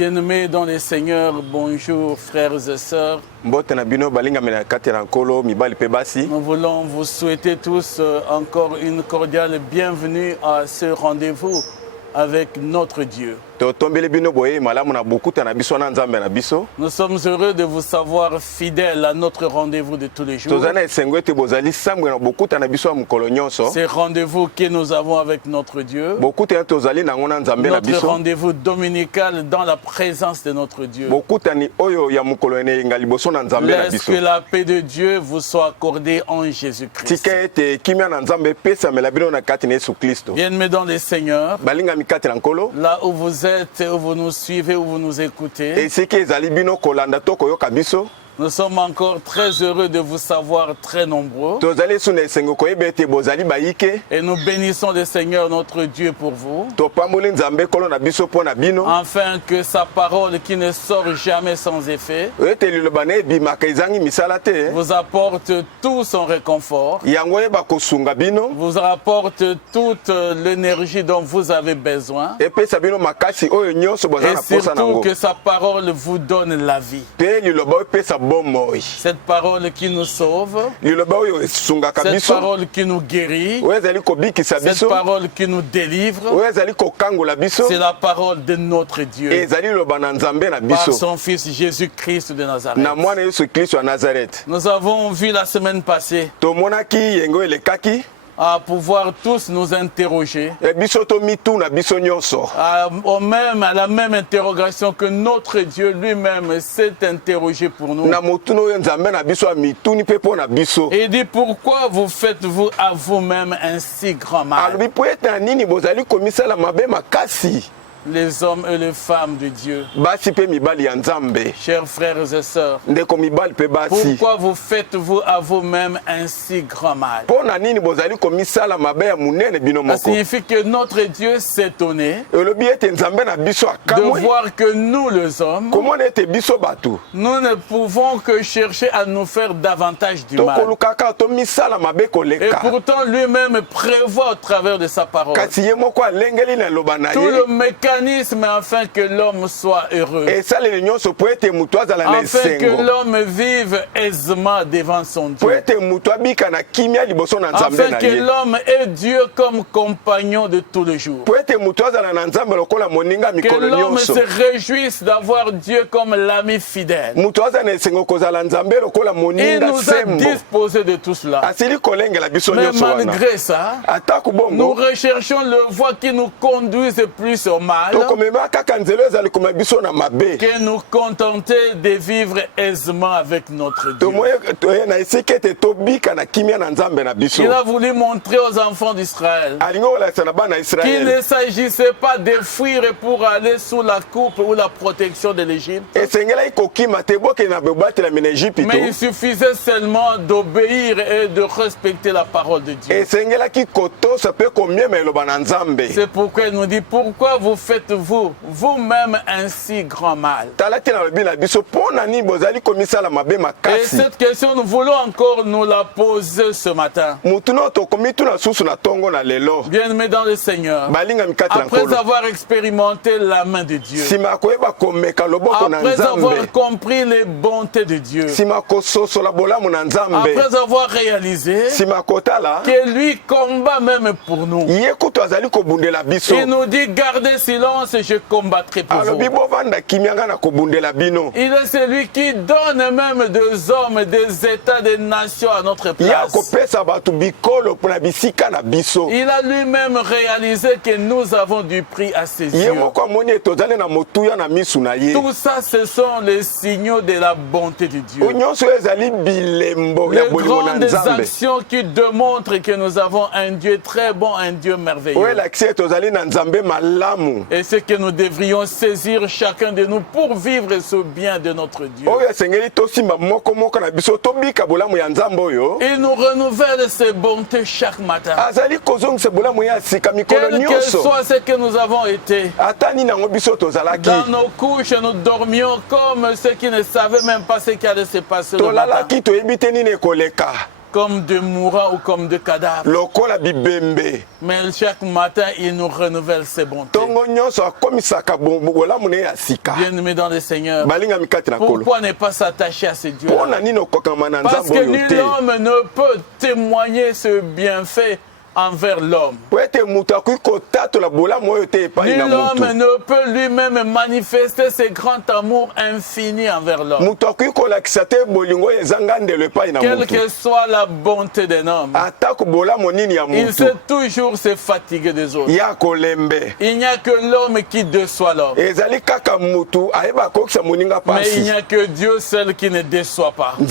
Bien-aimés dans les seigneurs, bonjour frères et sœurs. Nous voulons vous souhaiter tous encore une cordiale bienvenue à ce rendez-vous avec notre Dieu. Nous sommes heureux de vous savoir fidèles à notre rendez-vous de tous les jours. C'est rendez-vous que nous avons avec notre Dieu. Notre rendez-vous dominical dans la présence de notre Dieu. Laisse que la paix de Dieu vous soit accordée en Jésus-Christ. Bien-aimés dans les seigneurs, là où vous êtes, où vous nous suivez, où vous nous écoutez, nous sommes encore très heureux de vous savoir très nombreux. Et nous bénissons le Seigneur notre Dieu pour vous. Afin que sa parole qui ne sort jamais sans effet vous apporte tout son réconfort. Vous apporte toute l'énergie dont vous avez besoin. Et surtout que sa parole vous donne la vie. Cette parole qui nous sauve, cette parole qui nous guérit, cette parole qui nous délivre, c'est la parole de notre Dieu par son Fils Jésus-Christ de Nazareth. Nous avons vu la semaine passée à pouvoir tous nous interroger à la même interrogation que notre Dieu lui-même s'est interrogé pour nous. Et dit: pourquoi vous faites-vous à vous-même un si grand mal? Les hommes et les femmes de Dieu. Chers frères et sœurs, pourquoi vous faites-vous à vous-même un si grand mal? Ça signifie que notre Dieu s'étonnait de voir que nous, les hommes, nous ne pouvons que chercher à nous faire davantage du mal. Et pourtant, lui-même prévoit au travers de sa parole tout le mécanisme afin que l'homme soit heureux, afin que l'homme vive aisément devant son Dieu, afin que l'homme ait Dieu comme compagnon de tous les jours, que l'homme se réjouisse d'avoir Dieu comme l'ami fidèle. Il nous a disposé de tout cela. Mais malgré ça, nous recherchons le voie qui nous conduise plus au mal que nous contenter de vivre aisément avec notre Dieu. Il a voulu montrer aux enfants d'Israël qu'il ne s'agissait pas de fuir pour aller sous la coupe ou la protection de l'Égypte, mais il suffisait seulement d'obéir et de respecter la parole de Dieu. C'est pourquoi il nous dit: pourquoi vous faites-vous vous-même un si grand mal? Et cette question, nous voulons encore nous la poser ce matin. Bien-aimés dans le Seigneur, après avoir expérimenté la main de Dieu, après avoir compris les bontés de Dieu, après avoir réalisé que lui combat même pour nous, il nous dit: gardez silence et je combattrai pour vous. Il est celui qui donne même des hommes, des états, des nations à notre place. Il a lui-même réalisé que nous avons du prix à ses yeux. Tout ça, ce sont les signaux de la bonté de Dieu. Les grandes actions qui démontrent que nous avons un Dieu très bon, un Dieu merveilleux. Et ce que nous devrions saisir chacun de nous pour vivre ce bien de notre Dieu. Il nous renouvelle ses bontés chaque matin. Quel que soit ce que nous avons été, dans nos couches, nous dormions comme ceux qui ne savaient même pas ce qui allait se passer le matin. comme de mourants ou comme de cadavres. Mais chaque matin, il nous renouvelle ses bontés. Bien-aimés dans le Seigneur, pourquoi ne pas s'attacher à ces dieux? Parce que nul homme ne peut témoigner ce bienfait envers l'homme. Nul homme ne peut lui-même manifester ce grand amour infini envers l'homme. Quelle que soit la bonté d'un homme, il sait toujours se fatiguer des autres. Il n'y a que l'homme qui déçoit l'homme. Mais il n'y a que Dieu seul qui ne déçoit pas. Il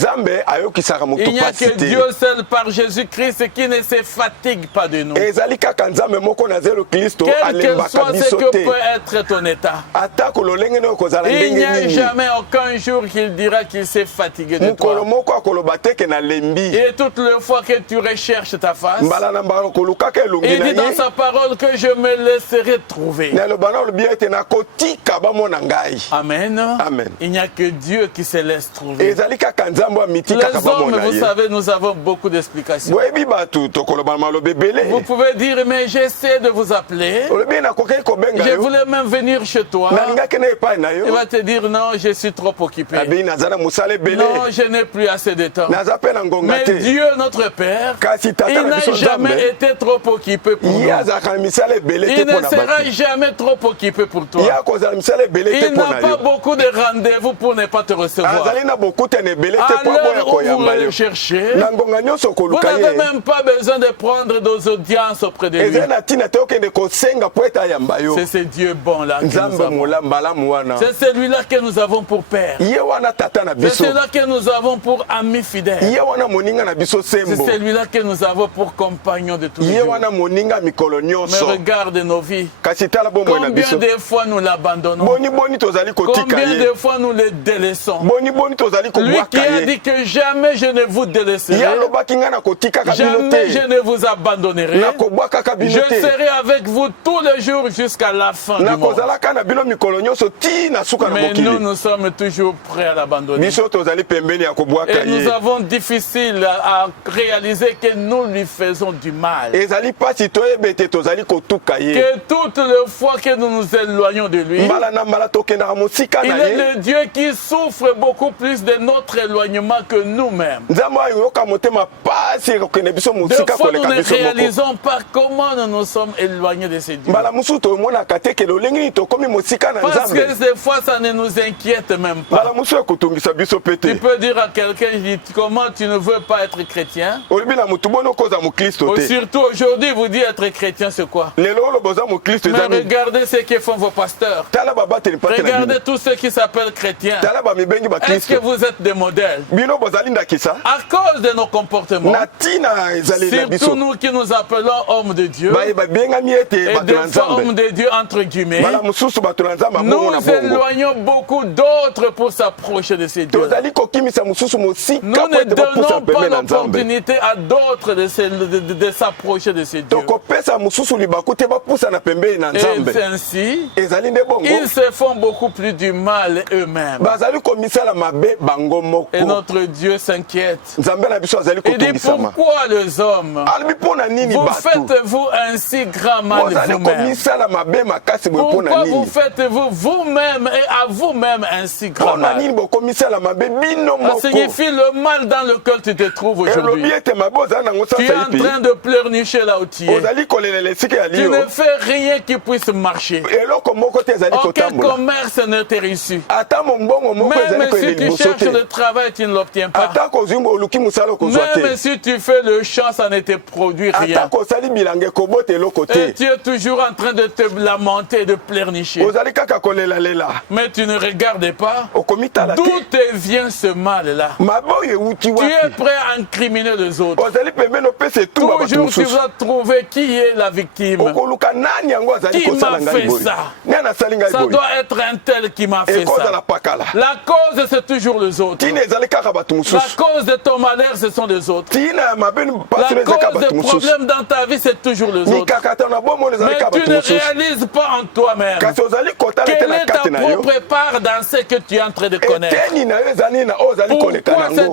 n'y a que Dieu seul par Jésus-Christ qui ne se fatigue pas de nous. Quel que soit ce que peut être ton état, il n'y a jamais aucun jour qu'il dira qu'il s'est fatigué de toi. Et toutes les fois que tu recherches ta face, il dit dans sa parole que je me laisserai trouver. Amen. Amen. Il n'y a que Dieu qui se laisse trouver. Les hommes, vous savez, nous avons beaucoup d'explications. Vous pouvez dire, mais j'essaie de vous appeler. Je voulais même venir chez toi. Il va te dire, non, je suis trop occupé. Non, je n'ai plus assez de temps. Mais Dieu, notre Père, il n'a jamais été trop occupé pour nous. Il ne sera jamais trop occupé pour toi. Il n'a pas beaucoup de rendez-vous pour ne pas te recevoir. À l'heure où vous le cherchez, vous n'avez même pas besoin de prendre des audiences auprès de lui. C'est ce Dieu bon là que nous avons. C'est celui-là que nous avons pour Père. C'est celui-là que nous avons pour ami fidèle. C'est celui-là que nous avons pour compagnon de tous les jours. Mais regarde nos vies. Combien de fois nous l'abandonnons? Combien de fois nous le délaissons? Lui qui a dit que jamais je ne vous délaisserai, jamais je ne vous abandonnerai, je serai avec vous tous les jours jusqu'à la fin du monde. Mais nous sommes toujours prêts à l'abandonner. Et nous avons difficile à réaliser que nous lui faisons du mal. Que toutes les fois que nous nous éloignons de lui, il est le Dieu qui souffre beaucoup plus de notre éloignement que nous-mêmes. Des fois, nous ne réalisons pas comment nous nous sommes éloignés de ces dieux. Parce que des fois, ça ne nous inquiète même pas. Tu peux dire à quelqu'un, comment tu ne veux pas être chrétien? Surtout aujourd'hui, vous dites être chrétien, c'est quoi? Mais regardez ce que font vos pasteurs. Regardez tous ceux qui s'appellent chrétiens. Est-ce que vous êtes des modèles? À cause de nos comportements, surtout nous qui nous appelons hommes de Dieu, et des fois hommes de Dieu entre guillemets, nous éloignons beaucoup d'autres pour s'approcher de ces dieux. Nous ne donnons pas l'opportunité à d'autres de s'approcher de ces dieux. Et ainsi, ils se font beaucoup plus du mal eux-mêmes. Et notre Dieu s'inquiète. Il dit, pourquoi les hommes vous faites-vous ainsi grand mal vous-même? Pourquoi vous faites-vous vous-même et à vous-même ainsi grand mal? Ça signifie le mal dans lequel tu te trouves aujourd'hui. Tu es en train de pleurnicher là où tu es. Tu ne fais rien qui puisse marcher. Aucun commerce ne t'est reçu. Même si tu cherches le travail, tu ne l'obtiens pas. Même si tu fais le champ, ça ne te produit rien. Et tu es toujours en train de te lamenter, de pleurnicher. Mais tu ne regardes pas d'où te vient ce mal-là. Tu es prêt à incriminer les autres. Toujours tu vas trouver qui est la victime. Qui m'a fait ça? Ça doit être un tel qui m'a fait ça. La cause, c'est toujours les autres. La cause de ton malheur, ce sont les autres. La cause des problèmes problème dans ta vie, c'est toujours les autres. Mais tu ne réalises pas en toi-même quelle est ta propre part dans ce que tu es en train de connaître. Pourquoi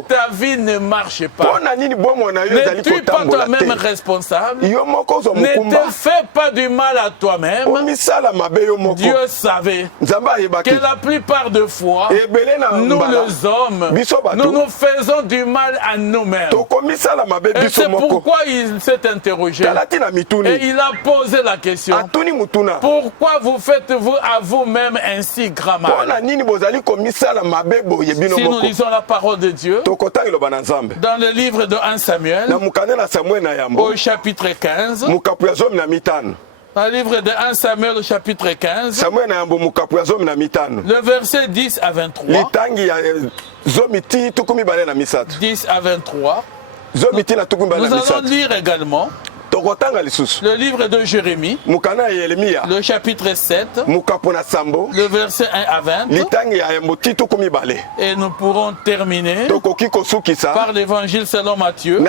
ta vie ne marche pas? N'es-tu pas toi-même responsable? Ne te fais pas du mal à toi-même. Dieu savait que la plupart de fois, nous les hommes, nous nous faisons du mal à nous-mêmes. Et c'est pourquoi il s'est interrogé. Et il a posé la question. Pourquoi vous faites-vous à vous-même ainsi grand mal? Si nous lisons la parole de Dieu, dans le livre de 1 Samuel, au chapitre 15, dans le livre de 1 Samuel au chapitre 15, le verset 10 à 23, 10 à 23, nous allons lire également le livre de Jérémie, le chapitre 7, le verset 1 à 20, et nous pourrons terminer par l'évangile selon Matthieu,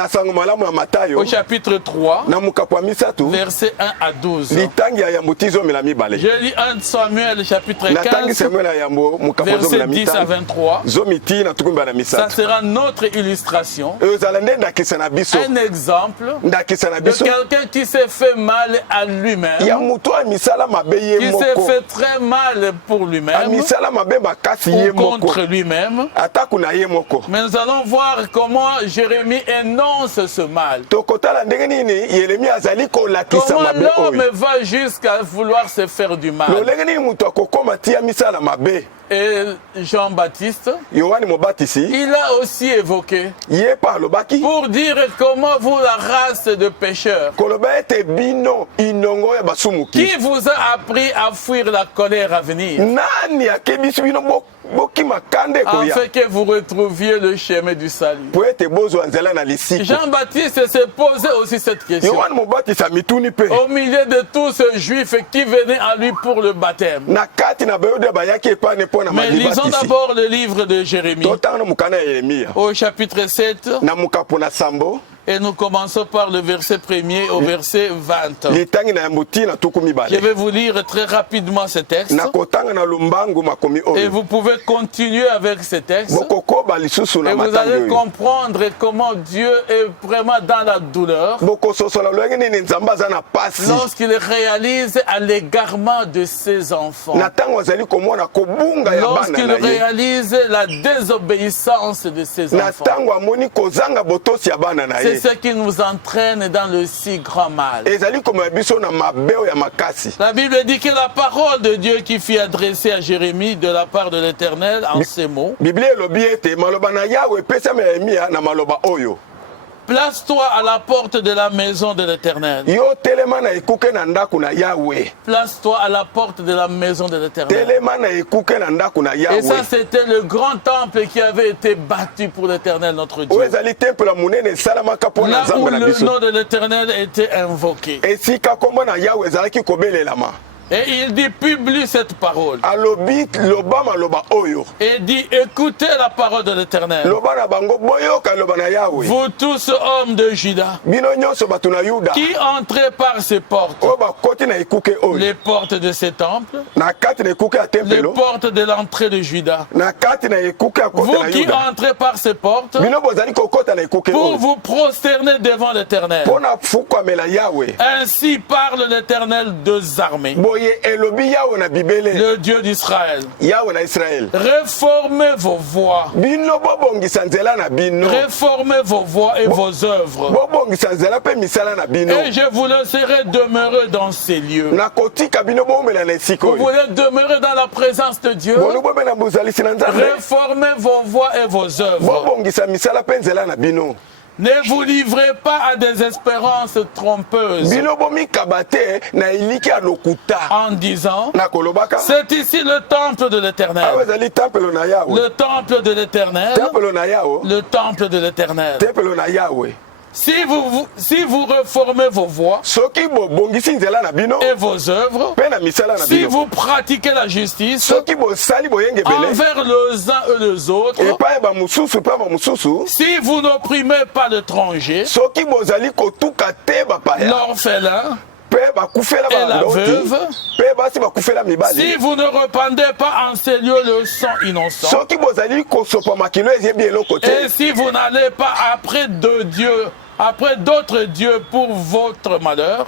au chapitre 3, verset 1 à 12. Je lis 1 Samuel, chapitre 15, verset 10 à 23. Ça sera notre illustration, un exemple de quelqu'un qui s'est fait mal à lui-même, qui s'est fait très mal pour lui-même ou contre lui-même. Mais nous allons voir comment Jérémie énonce ce mal. Comment l'homme va jusqu'à vouloir se faire du mal. Et Jean-Baptiste, il a aussi évoqué pour dire comment vous, la race de pécheurs, qui vous a appris à fuir la colère à venir, afin que vous retrouviez le chemin du salut. Jean-Baptiste s'est posé aussi cette question. Au milieu de tous ces juifs qui venaient à lui pour le baptême. Mais lisons d'abord le livre de Jérémie, au chapitre 7. Et nous commençons par le verset 1er au verset 20. Je vais vous lire très rapidement ce texte. Et vous pouvez continuer avec ce texte. Et vous allez comprendre comment Dieu est vraiment dans la douleur lorsqu'il réalise à l'égarement de ses enfants. Lorsqu'il réalise la désobéissance de ses enfants. C'est ce qui nous entraîne dans le si grand mal. La Bible dit que la parole de Dieu qui fut adressée à Jérémie de la part de l'Éternel en ces mots. Place-toi à la porte de la maison de l'Éternel. Place-toi à la porte de la maison de l'Éternel. Et ça, c'était le grand temple qui avait été bâti pour l'Éternel, notre Dieu. Là où le nom de l'Éternel était invoqué. Et il dit, publie cette parole. Et dit, écoutez la parole de l'Éternel. Vous tous hommes de Juda, qui entrez par ces portes, les portes de ces temples, les portes de l'entrée de Juda. Vous qui entrez par ces portes, pour vous prosterner devant l'Éternel. Ainsi parle l'Éternel des armées, le Dieu d'Israël. Réformez vos voies. Réformez vos voies et vos œuvres. Et je vous laisserai demeurer dans ces lieux. Vous voulez demeurer dans la présence de Dieu? Réformez vos voies et vos œuvres. Ne vous livrez pas à des espérances trompeuses en disant, c'est ici le temple de l'Éternel. Le temple de l'Éternel. Le temple de l'Éternel. Si vous réformez vos voies et vos œuvres, si vous pratiquez la justice envers les uns et les autres, si vous n'opprimez pas l'étranger, l'orphelin et la veuve, si vous ne rependez pas en ces lieux le sang innocent, et si vous n'allez pas après de Dieu, après d'autres dieux pour votre malheur,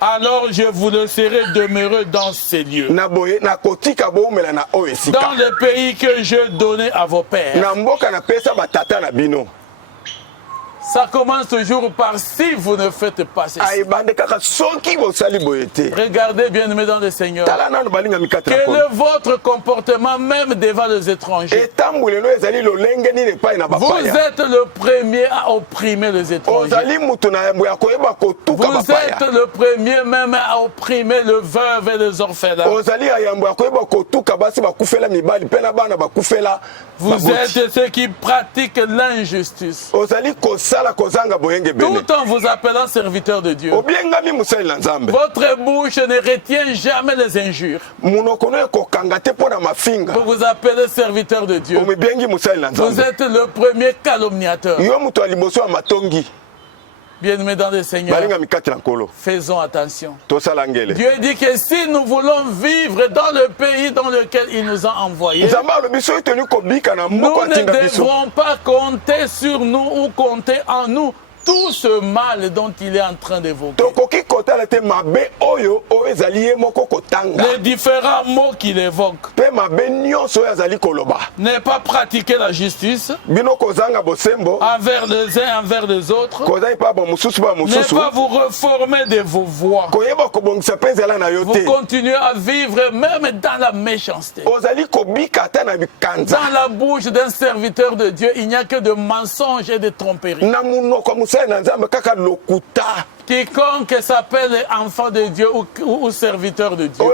alors je vous laisserai demeurer dans ces lieux, dans le pays que je donnais à vos pères. Ça commence toujours par si vous ne faites pas ceci. Regardez, bien-aimés dans le Seigneur, quel est votre comportement même devant les étrangers? Vous êtes le premier à opprimer les étrangers. Vous êtes le premier même à opprimer les veuves et les orphelins. Vous êtes ceux qui pratiquent l'injustice, tout en vous appelant serviteur de Dieu. Votre bouche ne retient jamais les injures. Vous vous appelez serviteur de Dieu. Vous êtes le premier calomniateur. Bien-aimés dans le Seigneur, faisons attention. Dieu dit que si nous voulons vivre dans le pays dans lequel il nous a envoyés, nous ne devrons pas compter sur nous ou compter en nous tout ce mal dont il est en train d'évoquer. Les différents mots qu'il évoque. Ne pas pratiquer la justice envers les uns envers les autres. Ne pas vous reformer de vos voies. Vous continuez à vivre même dans la méchanceté. Dans la bouche d'un serviteur de Dieu, il n'y a que de mensonges et de tromperies. Quiconque s'appelle enfant de Dieu ou serviteur de Dieu,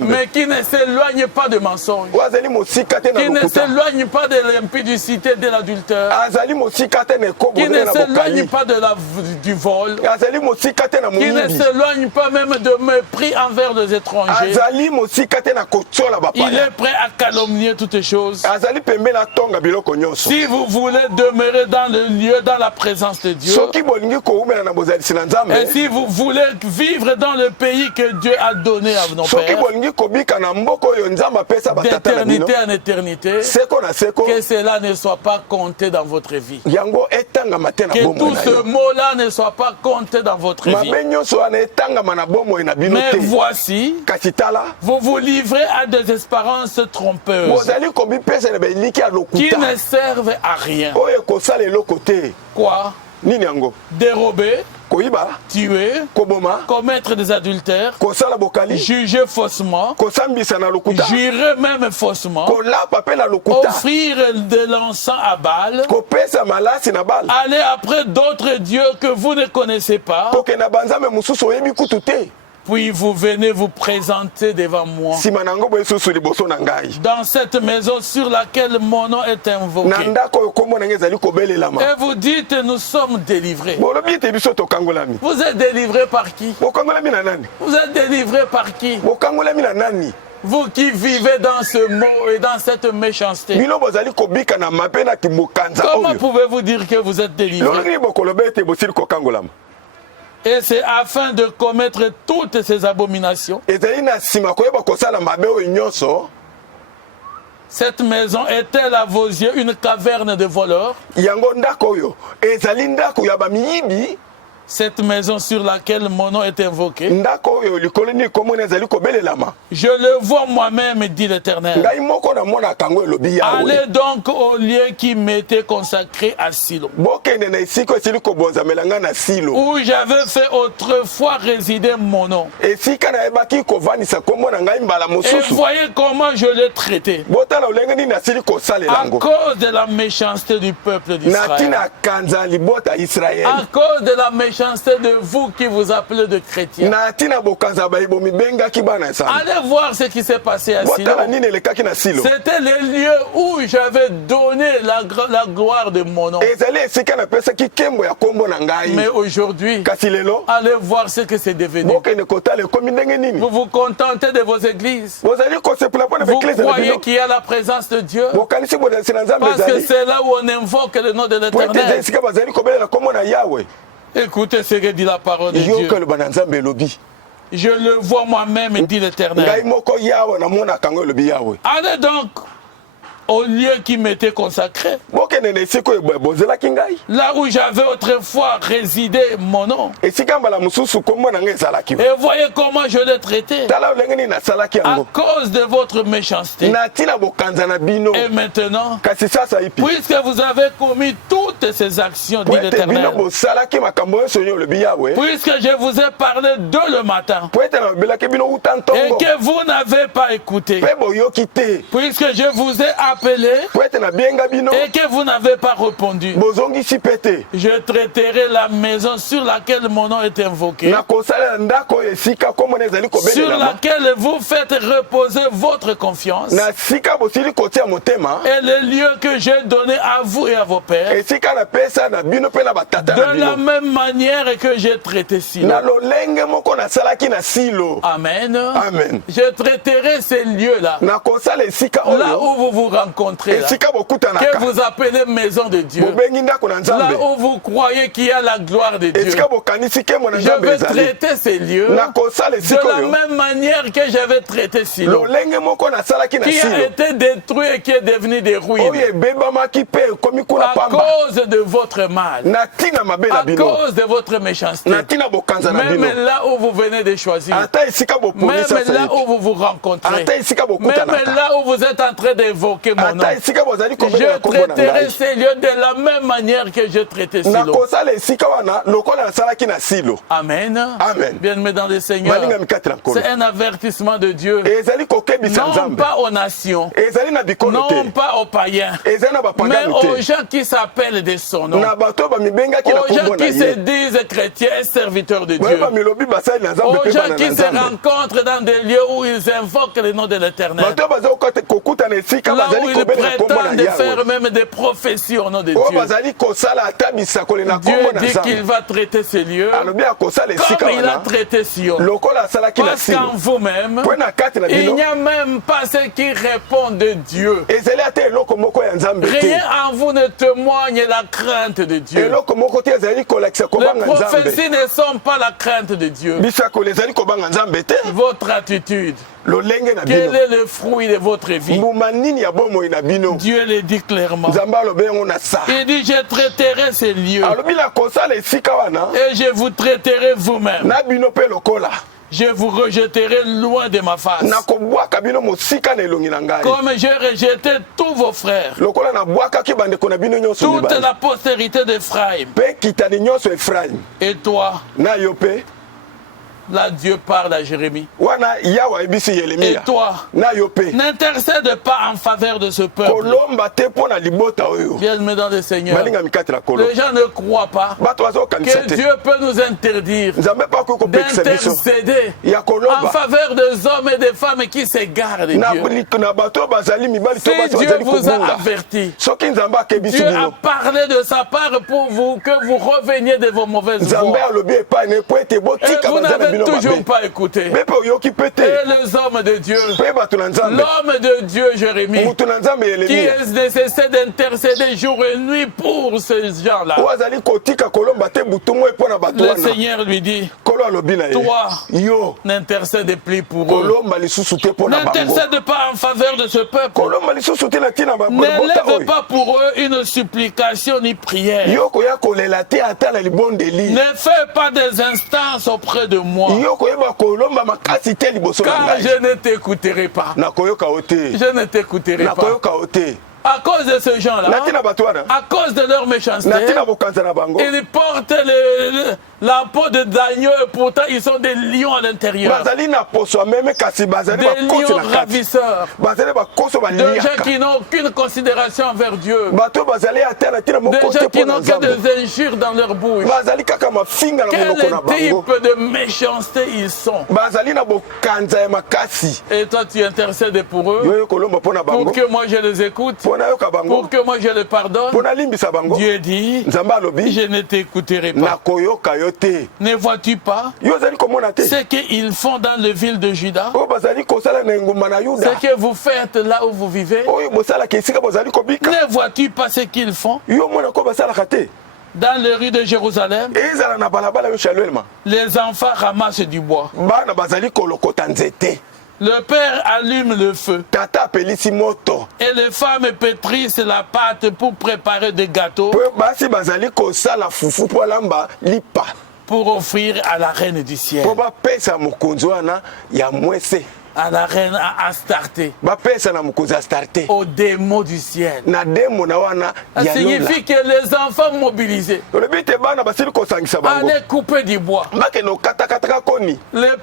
mais qui ne s'éloigne pas de mensonges, qui ne s'éloigne pas de l'impudicité, de l'adultère, qui ne s'éloigne pas du vol, qui ne s'éloigne pas même de mépris envers les étrangers, il est prêt à calomnier toutes choses. Si vous voulez demeurer dans le lieu, dans la présence de Dieu, et si vous voulez vivre dans le pays que Dieu a donné à nos pères, d'éternité en éternité, que cela ne soit pas compté dans votre vie. Que tout ce mot-là ne soit pas compté dans votre vie. Mais voici, vous vous livrez à des espérances trompeuses qui ne servent à rien. Quoi? Dérober, tuer, commettre des adultères, juger faussement, jurer même faussement, offrir de l'encens à Baal, aller après d'autres dieux que vous ne connaissez pas, puis vous venez vous présenter devant moi dans cette maison sur laquelle mon nom est invoqué. Et vous dites, nous sommes délivrés. Vous êtes délivrés par qui? Vous êtes délivrés par qui? Vous qui vivez dans ce mot et dans cette méchanceté, comment pouvez-vous dire que vous êtes délivrés? Et c'est afin de commettre toutes ces abominations. Cette maison est-elle à vos yeux une caverne de voleurs? Cette maison sur laquelle mon nom est invoqué, je le vois moi-même, dit l'Éternel. Allez donc au lieu qui m'était consacré à Silo, où j'avais fait autrefois résider mon nom. Et voyez comment je l'ai traité, à cause de la méchanceté du peuple d'Israël, à cause de la méchanceté méchanceté de vous qui vous appelez de chrétiens. Allez voir ce qui s'est passé à Silo. C'était le lieu où j'avais donné la gloire de mon nom. Mais aujourd'hui, allez voir ce que c'est devenu. Vous vous contentez de vos églises. Vous croyez qu'il y a la présence de Dieu. Parce que c'est là où on invoque le nom de l'Éternel. Écoutez ce que dit la parole de Dieu. Je le vois moi-même, dit l'Éternel. Allez donc au lieu qui m'était consacré. Là où j'avais autrefois résidé mon nom. Et voyez comment je l'ai traité. À cause de votre méchanceté. Et maintenant, puisque vous avez commis toutes ces actions, dit l'Éternel, puisque je vous ai parlé de le matin, et que vous n'avez pas écouté, puisque je vous ai appelé et que vous n'avez pas répondu, je traiterai la maison sur laquelle mon nom est invoqué, sur laquelle vous faites reposer votre confiance, et le lieu que j'ai donné à vous et à vos pères, de la même manière que j'ai traité Silo. Amen. Amen. Je traiterai ces lieux-là, là où vous vous rencontrez, là, que vous appelez maison de Dieu, là où vous croyez qu'il y a la gloire de Dieu. Je vais traiter ces lieux de la même manière que j'avais traité Silo, qui a été détruit et qui est devenu des ruines à cause de votre mal, à cause de votre méchanceté. Même là où vous venez de choisir, même là où vous vous rencontrez, même là où vous êtes en train d'évoquer mon nom, je traiterai ces lieux de la même manière que j'ai traité Silo. Amen. Bien-aimés dans le Seigneur, c'est un avertissement de Dieu, non pas aux nations, non pas aux païens, mais aux gens qui s'appellent de son nom, aux gens qui se disent chrétiens et serviteurs de Dieu, aux gens qui se rencontrent dans des lieux où ils invoquent le nom de l'Éternel, là où ils prétendent de faire même des prophéties au nom de Dieu. Dieu dit qu'il va traiter ces lieux comme il a traité Sion. Parce qu'en vous-même, il n'y a même pas ce qui répond de Dieu. Rien en vous ne témoigne la crainte de Dieu. Les prophéties ne sont pas la crainte de Dieu. Votre attitude, quel est le fruit de votre vie? Dieu le dit clairement. Il dit, je traiterai ces lieux et je vous traiterai vous-même. Je vous rejetterai loin de ma face, comme j'ai rejeté tous vos frères, toute la postérité d'Ephraïm. Et toi, là, Dieu parle à Jérémie. Et toi, n'intercède pas en faveur de ce peuple. Bien-aimés dans le Seigneur, les gens ne croient pas que Dieu peut nous interdire d'intercéder en faveur des hommes et des femmes qui s'égarent de Dieu. Si Dieu vous a averti, Dieu a parlé de sa part pour vous, que vous reveniez de vos mauvaises voies. Et vous n'avez toujours pas écouté. Et les hommes de Dieu, l'homme de Dieu Jérémie, qui est nécessaire d'intercéder jour et nuit pour ces gens-là, le Seigneur lui dit, toi, n'intercède plus pour eux. N'intercède pas en faveur de ce peuple. N'élève pas pour eux une supplication ni prière. Ne fais pas des instances auprès de moi, car je ne t'écouterai pas. Je ne t'écouterai pas. À cause de ces gens-là, à cause de leur méchanceté, ils portent la peau de d'agneau et pourtant ils sont des lions à l'intérieur. Des lions ravisseurs. Des gens qui n'ont aucune considération envers Dieu. Des gens qui n'ont que des injures dans leur bouche. Quel type de méchanceté ils sont. Et toi tu intercèdes pour eux, pour que moi je les écoute, pour que moi je les pardonne. Dieu dit, je ne t'écouterai pas. Ne vois-tu pas ce qu'ils font dans les villes de Juda? Ce que vous faites là où vous vivez? Ne vois-tu pas ce qu'ils font dans les rues de Jérusalem? Les enfants ramassent du bois. Le père allume le feu. Et les femmes pétrissent la pâte pour préparer des gâteaux pour offrir à la reine du ciel, à la reine Astarté, au démon du ciel. Ça signifie que les enfants mobilisés allaient couper du bois. Les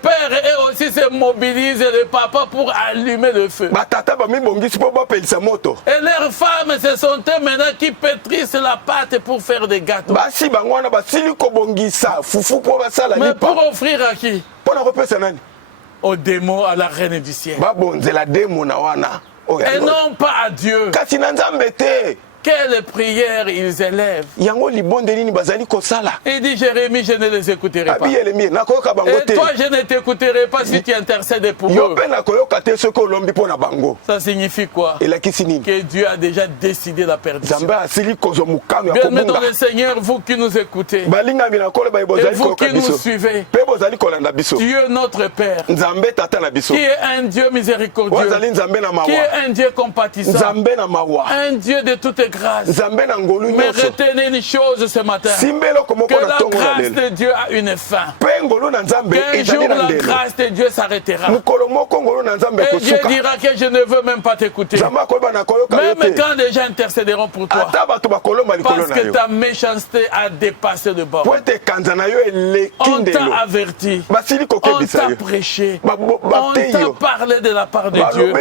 pères eux aussi se mobilisent, les papas, pour allumer le feu. Et leurs femmes, ce sont eux maintenant qui pétrissent la pâte pour faire des gâteaux. Mais pour offrir à qui? Au démon, à la reine du ciel. Et non pas à Dieu. Quelle prière ils élèvent. Il dit, Jérémie, je ne les écouterai pas. Et toi, je ne t'écouterai pas si tu intercèdes pour eux. Ça signifie quoi? Que Dieu a déjà décidé la perdition. Bien maintenant, le Seigneur, vous qui nous écoutez, et vous qui nous suivez, Dieu notre Père, qui est un Dieu miséricordieux, qui est un Dieu compatissant, un Dieu de toute grâce. Mais retenez une chose ce matin, que la grâce de Dieu a une fin. Qu'un jour la grâce de Dieu s'arrêtera. Et Dieu dira que je ne veux même pas t'écouter. Même quand les gens intercéderont pour toi. Parce que ta méchanceté a dépassé le bord. On t'a averti. On t'a prêché. On t'a parlé de la part de Dieu.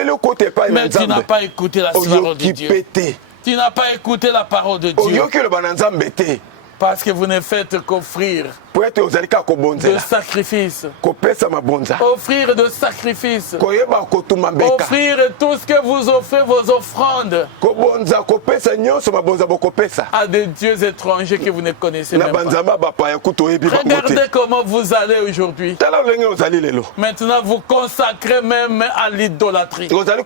Mais tu n'as pas écouté la parole de Dieu. Tu n'as pas écouté la parole de Dieu. Parce que vous ne faites qu'offrir de sacrifices. Offrir de sacrifices. Offrir tout ce que vous offrez, vos offrandes, à des dieux étrangers que vous ne connaissez même pas. Regardez comment vous allez aujourd'hui. Maintenant, vous consacrez même à l'idolâtrie. Dans le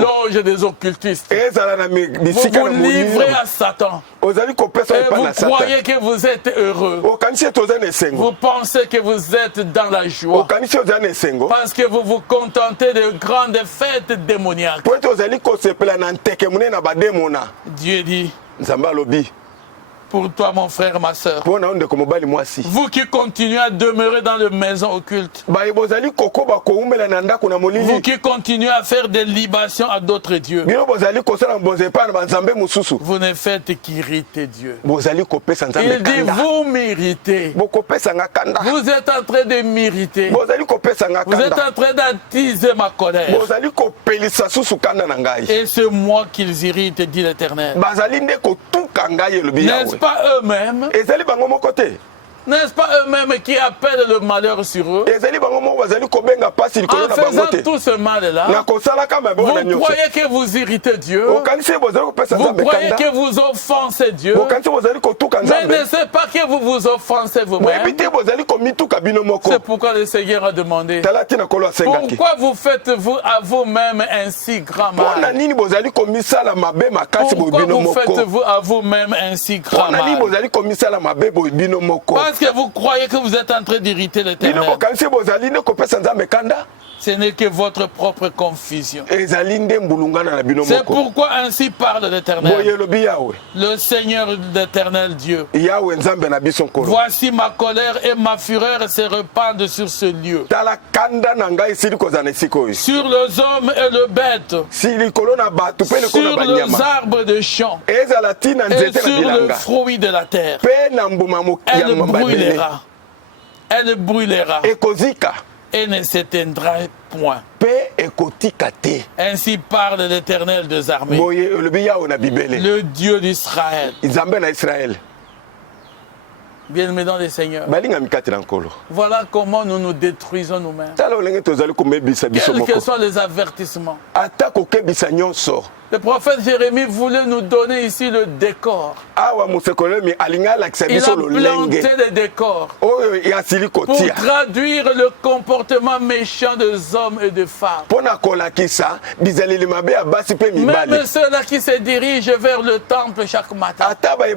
loge des occultistes. Vous vous livrez à Satan. Et vous croyez que vous êtes heureux. Vous pensez que vous êtes dans la joie. Parce que vous vous contentez de grandes fêtes démoniaques. Dieu dit, pour toi, mon frère, ma soeur, vous qui continuez à demeurer dans les maisons occultes, vous qui continuez à faire des libations à d'autres dieux, vous ne faites qu'irriter Dieu. Il dit, vous m'irritez. Vous êtes en train de m'irriter. Vous êtes en train d'attiser ma colère. Et c'est moi qu'ils irritent, dit l'Éternel. N'est-ce pas eux-mêmes? N'est-ce pas eux-mêmes qui appellent le malheur sur eux? En faisant tout ce mal-là, vous croyez que vous irritez Dieu? Vous croyez que vous offensez Dieu? Mais ne sais pas que vous vous offensez vous-même. C'est pourquoi le Seigneur a demandé, pourquoi vous faites-vous à vous-même un si grand mal? Pourquoi vous faites-vous à vous-même un si grand mal? Parce que vous croyez que vous êtes en train d'irriter l'Éternel. Ce n'est que votre propre confusion. C'est pourquoi ainsi parle l'Éternel, le Seigneur l'Éternel Dieu. Voici ma colère et ma fureur se répandent sur ce lieu, sur les hommes et les bêtes, sur les arbres de champ et sur le fruit de la terre. Elle brûlera. Elle brûlera et ne s'éteindra point. Ainsi parle l'Éternel des armées, le Dieu d'Israël. Bien-aimés dans les seigneurs, voilà comment nous nous détruisons nous-mêmes. Quels que soient les avertissements. Le prophète Jérémie voulait nous donner ici le décor. Il a planté le décor pour traduire le comportement méchant des hommes et des femmes. Même ceux-là qui se dirigent vers le temple chaque matin. Les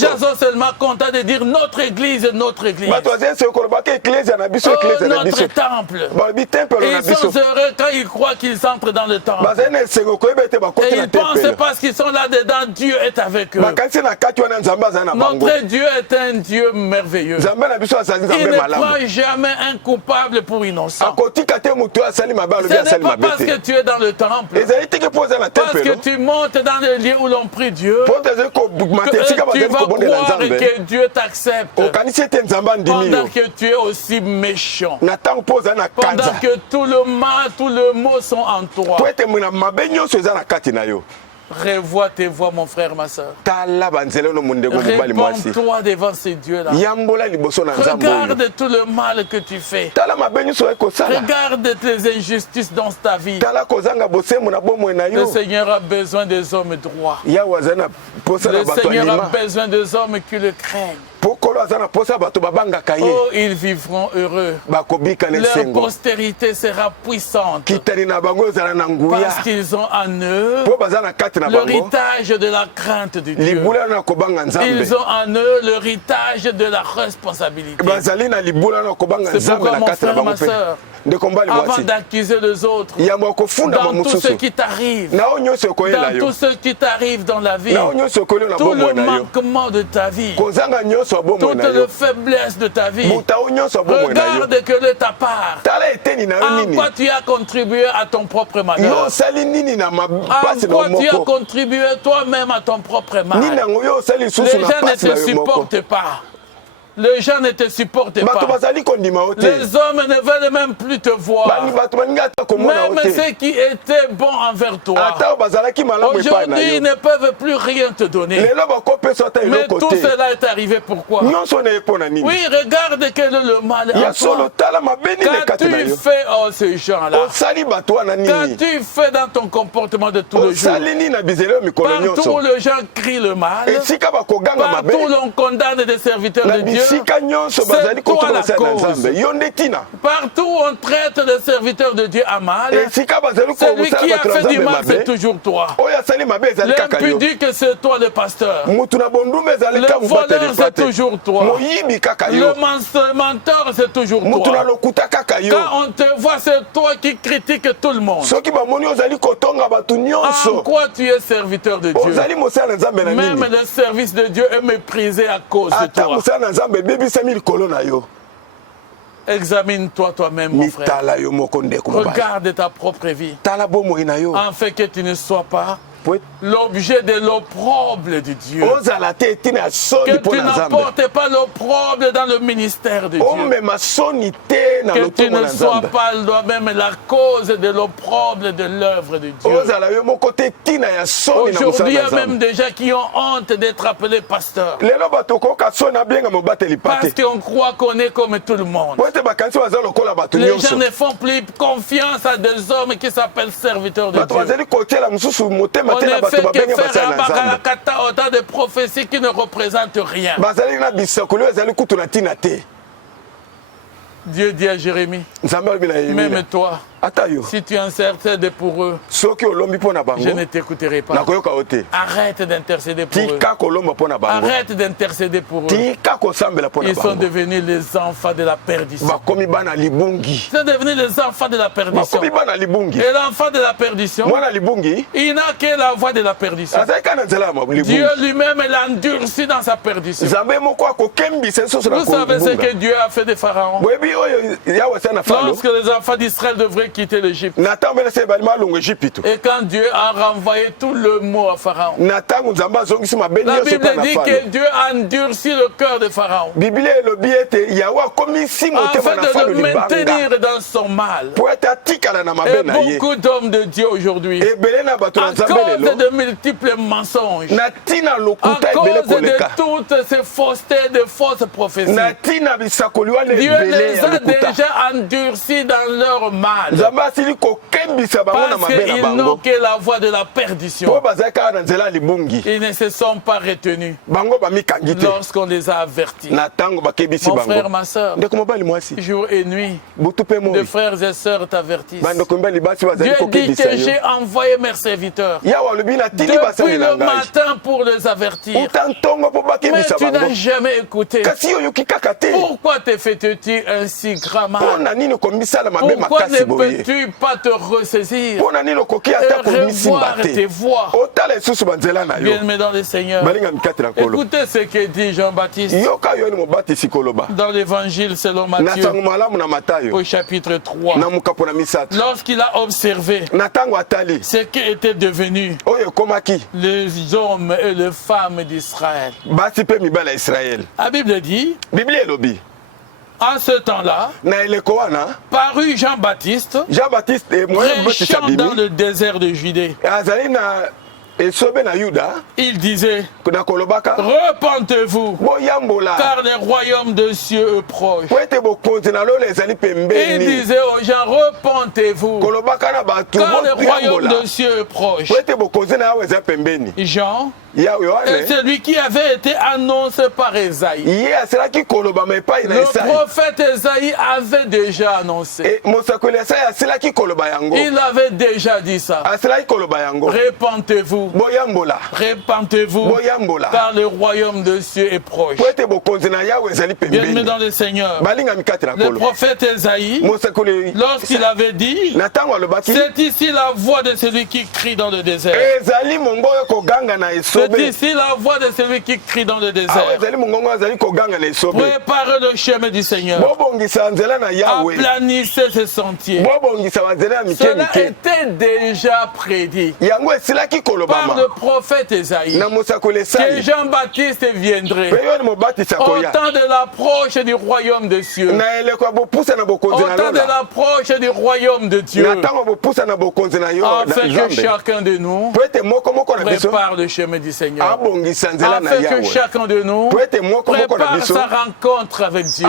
gens sont seulement contents de dire notre église, notre église. Oh, notre temple. Ils sont heureux quand ils croient qu'ils entrent dans le temple. Et ils pensent parce qu'ils sont là-dedans, Dieu est avec eux. Notre Dieu est un Dieu merveilleux. Il ne prend jamais un coupable pour innocent. Ce n'est pas parce que tu es dans le temple, parce que tu montes dans le lieu où l'on prie Dieu, que tu vas croire que Dieu t'accepte pendant que tu es aussi méchant, pendant que tout le mal, tout le mot sont en toi. Revois tes voix, mon frère, ma soeur. Réponds-toi devant ces dieux-là. Regarde tout le mal que tu fais. Regarde les injustices dans ta vie. Le Seigneur a besoin des hommes droits. Le Seigneur a besoin des hommes qui le craignent. Oh, ils vivront heureux. Leur postérité sera puissante parce qu'ils ont en eux l'héritage de la crainte de Dieu. Ils ont en eux l'héritage de la responsabilité. C'est pourquoi, mon frère, ma soeur, avant d'accuser les autres, dans tout ce qui t'arrive, dans tout ce qui t'arrive dans la vie, tout le manquement de ta vie, toutes les faiblesses de ta vie, regarde que de ta part, en quoi tu as contribué à ton propre malheur, en quoi tu as contribué toi-même à ton propre mal. Les gens ne te supportent pas. Les gens ne te supportent pas. Les hommes ne veulent même plus te voir. Même ceux qui étaient bons envers toi, aujourd'hui, ils ne peuvent plus rien te donner. Mais tout cela est arrivé pourquoi? Oui, regarde quel est le mal à toi. Qu'as-tu fait, oh, ces gens-là? Qu'as-tu fait dans ton comportement de tous les jours? Partout où les gens crient le mal, partout où l'on condamne des serviteurs de Dieu, c'est toi la cause. Partout où on traite les serviteurs de Dieu à mal, celui qui a fait du mal, c'est toujours toi. L'impudique, c'est toi le pasteur. Le voleur, c'est toujours toi. Le menteur, c'est toujours toi. Quand on te voit, c'est toi qui critiques tout le monde. En quoi tu es serviteur de Dieu? Même le service de Dieu est méprisé à cause de toi. Examine-toi toi-même, mon frère. Regarde ta propre vie, afin que tu ne sois pas l'objet de l'opprobre de Dieu. Que tu n'apportes pas l'opprobre dans le ministère de Dieu. Que tu ne sois pas toi-même la cause de l'opprobre de l'œuvre de Dieu. Aujourd'hui, il y a même des gens qui ont honte d'être appelés pasteurs. Parce qu'on croit qu'on est comme tout le monde. Les gens ne font plus confiance à des hommes qui s'appellent serviteurs de Dieu. On ne fait que faire autant de prophéties qui ne représentent rien. Dieu dit à Jérémie, même toi, Si tu intercèdes pour eux, je ne t'écouterai pas. Arrête d'intercéder pour eux. Arrête d'intercéder pour eux. Ils sont devenus les enfants de la perdition. Ils sont devenus les enfants de la perdition. Et l'enfant de la perdition, il n'a que la voie de la perdition. Dieu lui-même l'endurci dans sa perdition. Vous savez ce que Dieu a fait de Pharaon? Lorsque les enfants d'Israël devraient quitter l'Égypte. Et quand Dieu a renvoyé tout le mot à Pharaon. La Bible dit que Dieu a endurci le cœur de Pharaon. Afin de le maintenir dans son mal. Et beaucoup d'hommes de Dieu aujourd'hui, à cause de multiples mensonges, à cause de toutes ces faussetés, de fausses prophéties, Dieu les a déjà endurcis dans leur mal. Parce qu'ils n'ont que la voie de la perdition. Ils ne se sont pas retenus lorsqu'on les a avertis. Mon frère, ma soeur, jour et nuit, de frères et sœurs t'avertissent. Dieu dit que j'ai envoyé mes serviteurs depuis le matin pour les avertir. Mais tu n'as jamais écouté. Pourquoi te fais-tu ainsi grand mal? Pourquoi ne peux-tu pas te ressaisir et revoir tes voies? Bien-aimés dans le Seigneur, écoutez ce que dit Jean-Baptiste dans l'évangile selon Matthieu au chapitre 3. Lorsqu'il a observé ce qu'étaient devenus les hommes et les femmes d'Israël. La Bible dit, en ce temps-là, parut Jean-Baptiste, prêchant dans le désert de Judée. Il disait, repentez-vous, car le royaume de cieux est proche. Il disait aux gens, repentez-vous, car le royaume de cieux est proche. Jean est celui qui avait été annoncé par Esaïe. Le prophète Esaïe avait déjà annoncé. Il avait déjà dit ça. Repentez-vous. Repentez-vous, car le royaume de cieux est proche. Bien-aimés dans le Seigneur, le prophète Esaïe, lorsqu'il avait dit, c'est ici la voix de celui qui crie dans le désert. C'est ici la voix de celui qui crie dans le désert. Préparez le chemin du Seigneur. Aplanissez ses sentiers. Cela était déjà prédit par le prophète Esaïe que Jean-Baptiste viendrait au temps de l'approche du royaume de cieux, au temps de l'approche du royaume de Dieu, afin que chacun de nous prépare le chemin du Seigneur, afin que chacun de nous prépare sa rencontre avec Dieu.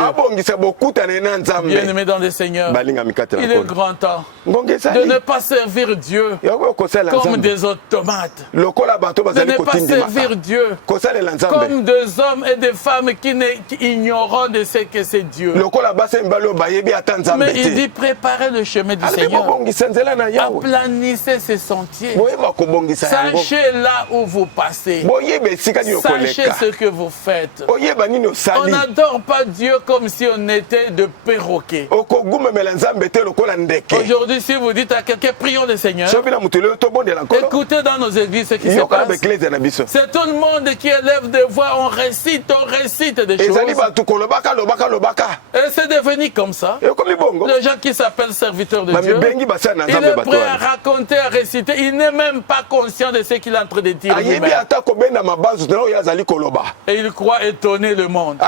Bien-aimé dans le Seigneur, il est grand temps de ne pas servir Dieu comme des automates, de ne pas servir Dieu comme des hommes et des femmes qui ignorent de ce que c'est Dieu. Mais il dit préparez le chemin du Seigneur, aplanissez ses sentiers, sachez là où vous passez, sachez ce que vous faites. On n'adore pas Dieu comme si on était de perroquets. Aujourd'hui, si vous dites à quelqu'un prions le Seigneur, écoutez dans nos églises ce qui se passe. C'est tout le monde qui élève des voix, on récite des choses. Et c'est devenu comme ça. Les gens qui s'appellent serviteurs de Dieu, il est prêt à raconter, à réciter, il n'est même pas conscient de ce qu'il est en train de dire lui-même. Et il croit étonner le monde. Il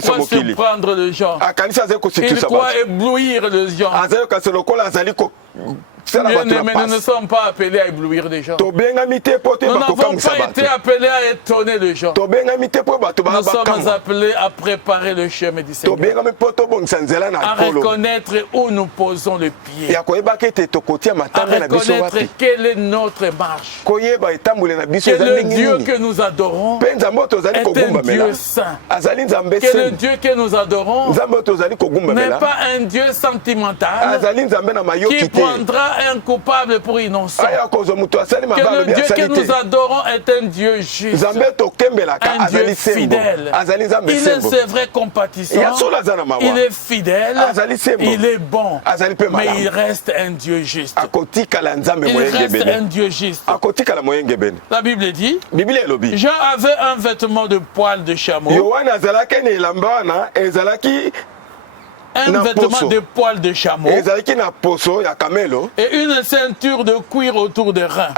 croit surprendre les gens. Il croit éblouir les gens. Bien-aimés, nous ne sommes pas appelés à éblouir les gens. Nous n'avons pas été appelés à étonner les gens. Nous sommes appelés à préparer le chemin du Seigneur, à reconnaître où nous posons le pied, à reconnaître quelle est notre marche, que le Dieu que nous adorons est un Dieu saint, que le Dieu que nous adorons n'est pas un Dieu sentimental qui prendra un coupable pour innocent. Que le Dieu que nous adorons est un Dieu juste, un Dieu fidèle. Il est, c'est vrai, compatissant, il est fidèle, il est bon, mais il reste un Dieu juste. Il reste un Dieu juste. La Bible dit, Jean avait un vêtement de poil de chameau, un vêtement de poil de chameau et une ceinture de cuir autour des reins.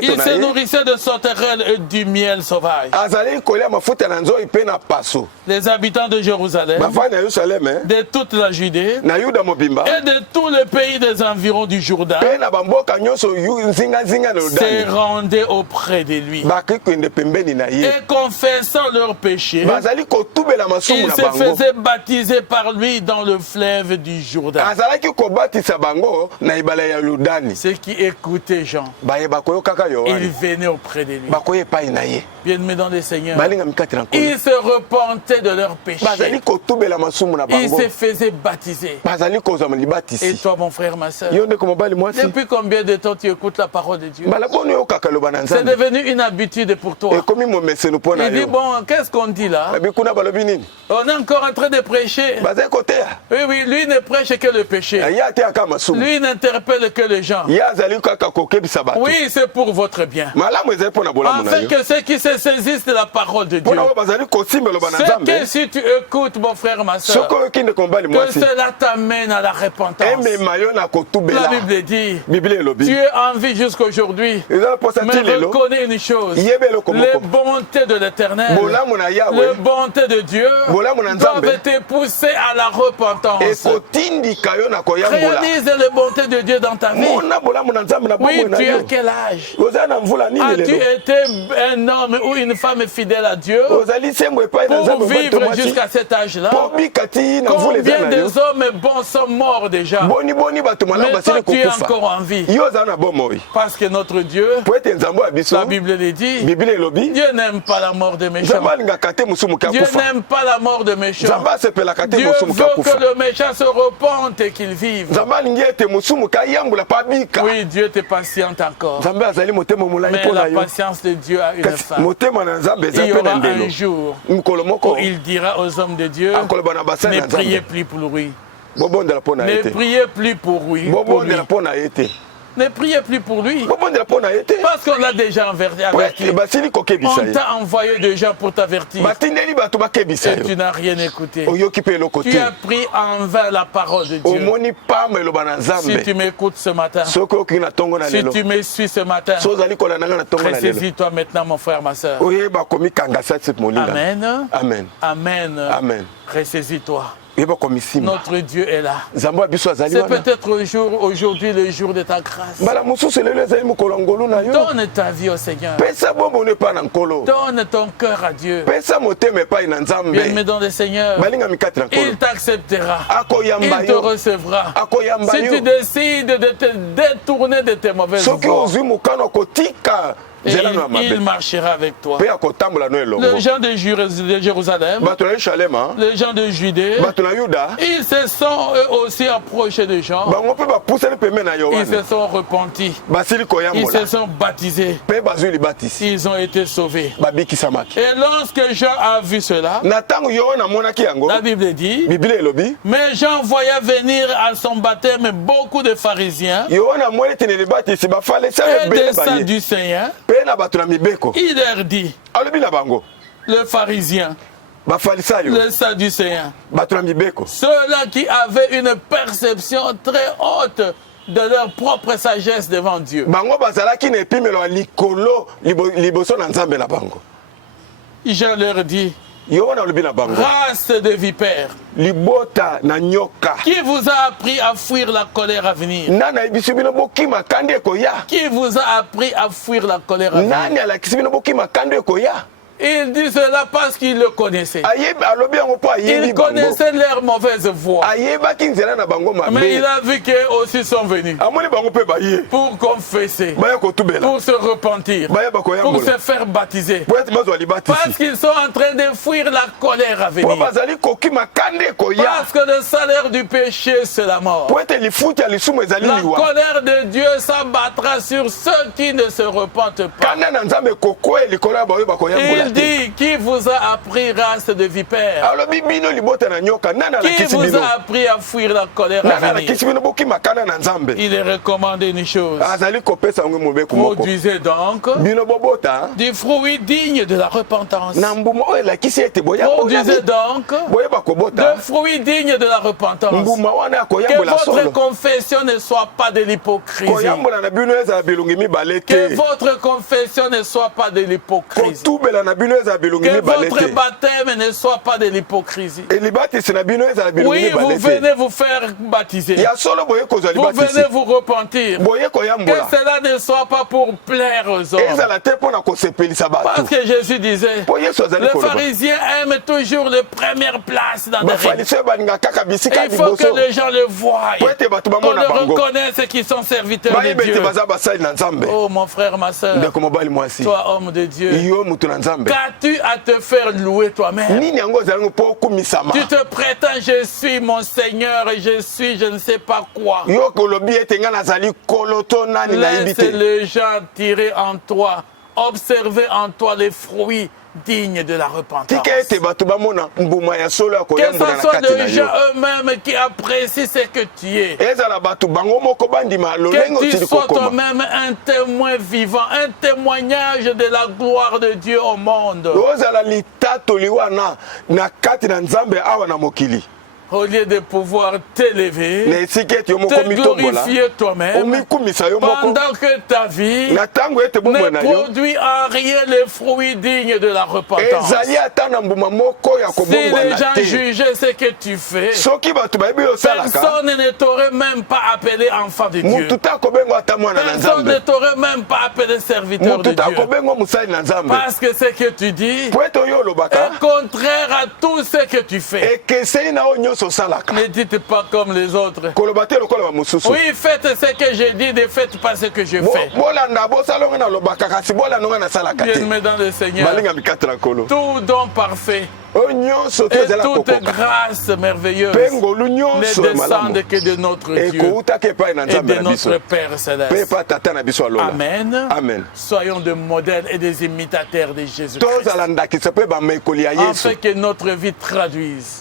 Il se nourrissait de sauterelles et du miel sauvage. Les habitants de Jérusalem, de toute la Judée et de tous les pays des environs du Jourdain se rendaient auprès de lui et confessant leurs péchés, ils se faisaient baptisé par lui dans le fleuve du Jourdain. Ceux qui écoutaient Jean, ils venaient auprès de lui. Bien-aimés dans le Seigneur, ils se repentaient de leurs péchés. Ils se faisaient baptiser. Et toi, mon frère, ma soeur, depuis combien de temps tu écoutes la parole de Dieu? C'est devenu une habitude pour toi. Il dit, bon, qu'est-ce qu'on dit là? On est encore en train de prêcher. Oui, oui, lui ne prêche que le péché. Lui n'interpelle que les gens. Oui, c'est pour votre bien. Afin que ceux qui se saisissent de la parole de Dieu, c'est que si tu écoutes, mon frère, ma soeur, que cela t'amène à la repentance. La Bible dit, tu es en vie jusqu'aujourd'hui, mais reconnais une chose, les bontés de l'Éternel, les bontés de Dieu doivent te pousser à la repentance. Réalise les bontés de Dieu dans ta vie. Oui, tu as quel âge? As-tu été un homme ou une femme fidèle à Dieu pour vivre jusqu'à cet âge-là? Combien des hommes bons sont morts déjà? Mais toi, tu es encore en vie. Parce que notre Dieu, la Bible le dit, Dieu n'aime pas la mort des méchants. Dieu n'aime pas la mort des méchants. Dieu veut que le méchant se repente et qu'il vive. Oui, Dieu te patiente encore. Mais la patience de Dieu a une fin. Il y aura un jour où il dira aux hommes de Dieu, ne priez plus pour lui. Ne priez plus pour lui. Ne priez plus pour lui. Parce qu'on l'a déjà averti. On t'a envoyé des gens pour t'avertir. Et tu n'as rien écouté. Tu as pris en vain la parole de Dieu. Si tu m'écoutes ce matin, si tu me suis ce matin, ressaisis-toi maintenant, mon frère, ma soeur. Amen. Amen. Amen. Amen. Ressaisis-toi. Notre Dieu est là. C'est peut-être aujourd'hui le jour de ta grâce. Donne ta vie au Seigneur. Donne ton cœur à Dieu. Bien-aimé dans le Seigneur, il t'acceptera. Il te recevra. Si tu décides de te détourner de tes mauvaises voies, il marchera avec toi. Les gens de Jérusalem, les gens de Judée, ils se sont eux aussi approchés de Jean. Ils se sont repentis. Ils se sont baptisés. Ils ont été sauvés. Et lorsque Jean a vu cela, la Bible dit, mais Jean voyait venir à son baptême beaucoup de pharisiens et des sadducéens. Il leur dit, le pharisien, le sadducéen, ceux-là qui avaient une perception très haute de leur propre sagesse devant Dieu. Jean leur dit, Race de vipères. Qui vous a appris à fuir la colère à venir? Qui vous a appris à fuir la colère à venir? Il dit cela parce qu'il le connaissait. Il connaissait leur mauvaise voie. Mais il a vu qu'eux aussi sont venus pour confesser, pour se repentir, pour se faire baptiser. Parce qu'ils sont en train de fuir la colère à venir. Parce que le salaire du péché, c'est la mort. La colère de Dieu s'abattra sur ceux qui ne se repentent pas. Il dit, qui vous a appris, race de vipères? Qui vous a appris à fuir la colère à venir? Il est recommandé une chose. Produisez donc du fruit digne de la repentance. Produisez donc de fruits dignes de la repentance. Que votre confession ne soit pas de l'hypocrisie. Que votre confession ne soit pas de l'hypocrisie. Que votre baptême ne soit pas de l'hypocrisie. Oui, vous venez vous faire baptiser. Vous venez vous repentir. Que cela ne soit pas pour plaire aux hommes. Parce que Jésus disait, les pharisiens aiment toujours les premières places dans les règles. Il faut que les gens le voient. On le reconnaisse qu'ils sont serviteurs de Dieu. Oh mon frère, ma soeur, toi homme de Dieu, qu'as-tu à te faire louer toi-même? Tu te prétends, je suis mon Seigneur et je suis je ne sais pas quoi. Laisse les gens tirer en toi, observer en toi les fruits dignes de la repentance. Que ce soit les gens eux-mêmes qui apprécient ce que tu es. Que tu sois toi-même un témoin vivant, un témoignage de la gloire de Dieu au monde. Au lieu de pouvoir t'élever, te glorifier toi-même, pendant que ta vie ne produit en rien les fruits dignes de la repentance. Si les gens jugeaient ce que tu fais, personne ne t'aurait même pas appelé enfant de Dieu. Personne ne t'aurait même pas appelé serviteur de Dieu. Parce que ce que tu dis est contraire à tout ce que tu fais. Ne dites pas comme les autres. Oui, faites ce que je dis, ne faites pas ce que je fais. Bien-aimés dans le Seigneur, tout don parfait et toute grâce merveilleuse ne descendent que de notre Dieu et de notre Père Céleste. Amen. Amen. Soyons des modèles et des imitateurs de Jésus-Christ. Afin que notre vie traduise.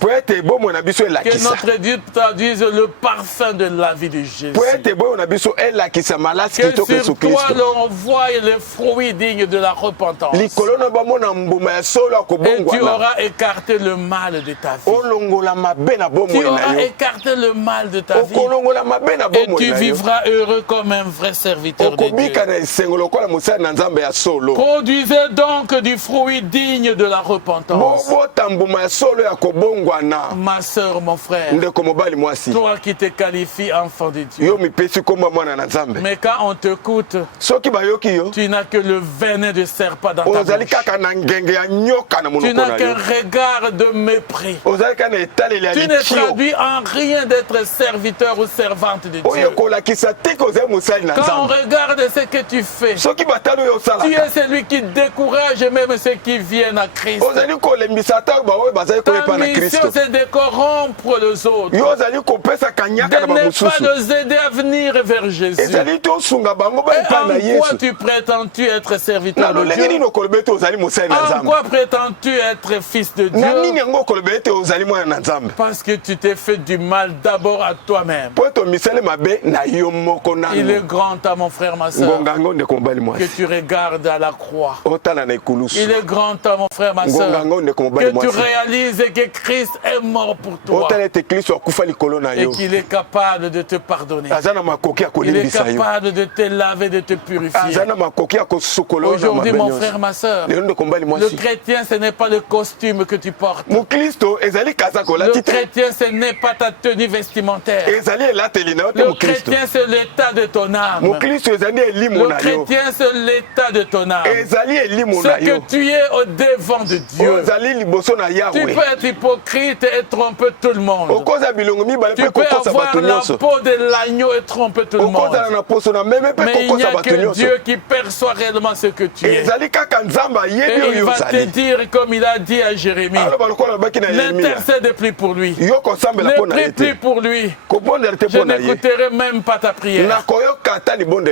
Que notre vie traduise le parfum de la vie de Jésus. Que sur toi l'on voie les fruits dignes de la repentance. Et tu auras écarté le mal de ta vie. Tu auras écarté le mal de ta vie. Et tu vivras heureux comme un vrai serviteur de Dieu. Produisez donc du fruit digne de la repentance. Ma soeur, mon frère, toi qui te qualifies enfant de Dieu, mais quand on t'écoute, tu n'as que le venin de serpent dans ta bouche. Tu n'as qu'un regard de mépris. Tu ne traduis en rien d'être serviteur ou servante de Dieu. Quand on regarde ce que tu fais, tu es celui qui décourage même ceux qui viennent à Christ. Ta mission, c'est de corrompre les autres, de ne pas les aider à venir vers Jésus. Et en quoi tu prétends-tu être serviteur de Dieu? En quoi prétends-tu être fils de Dieu? Parce que tu t'es fait du mal d'abord à toi-même. Il est grand temps, mon frère, ma soeur, que tu regardes à la croix. Il est grand temps, mon frère, ma soeur, que tu réalises que Christ est mort pour toi et qu'il est capable de te pardonner. Il est capable de te laver, de te purifier. Aujourd'hui, mon frère, ma soeur, le chrétien, ce n'est pas le costume que tu portes. Le chrétien, ce n'est pas ta tenue vestimentaire. Le chrétien, c'est l'état de ton âme. Le chrétien, c'est l'état de ton âme. Ce que tu es au devant de Dieu. Tu peux être hypocrite et tromper tout le monde. Tu peux avoir la peau de l'agneau et tromper tout le monde. Mais il n'y a que Dieu qui perçoit réellement ce que tu es. Et il va te dire, comme il a dit à Jérémie, n'intercède plus pour lui. Ne prie plus pour lui. Je n'écouterai même pas ta prière.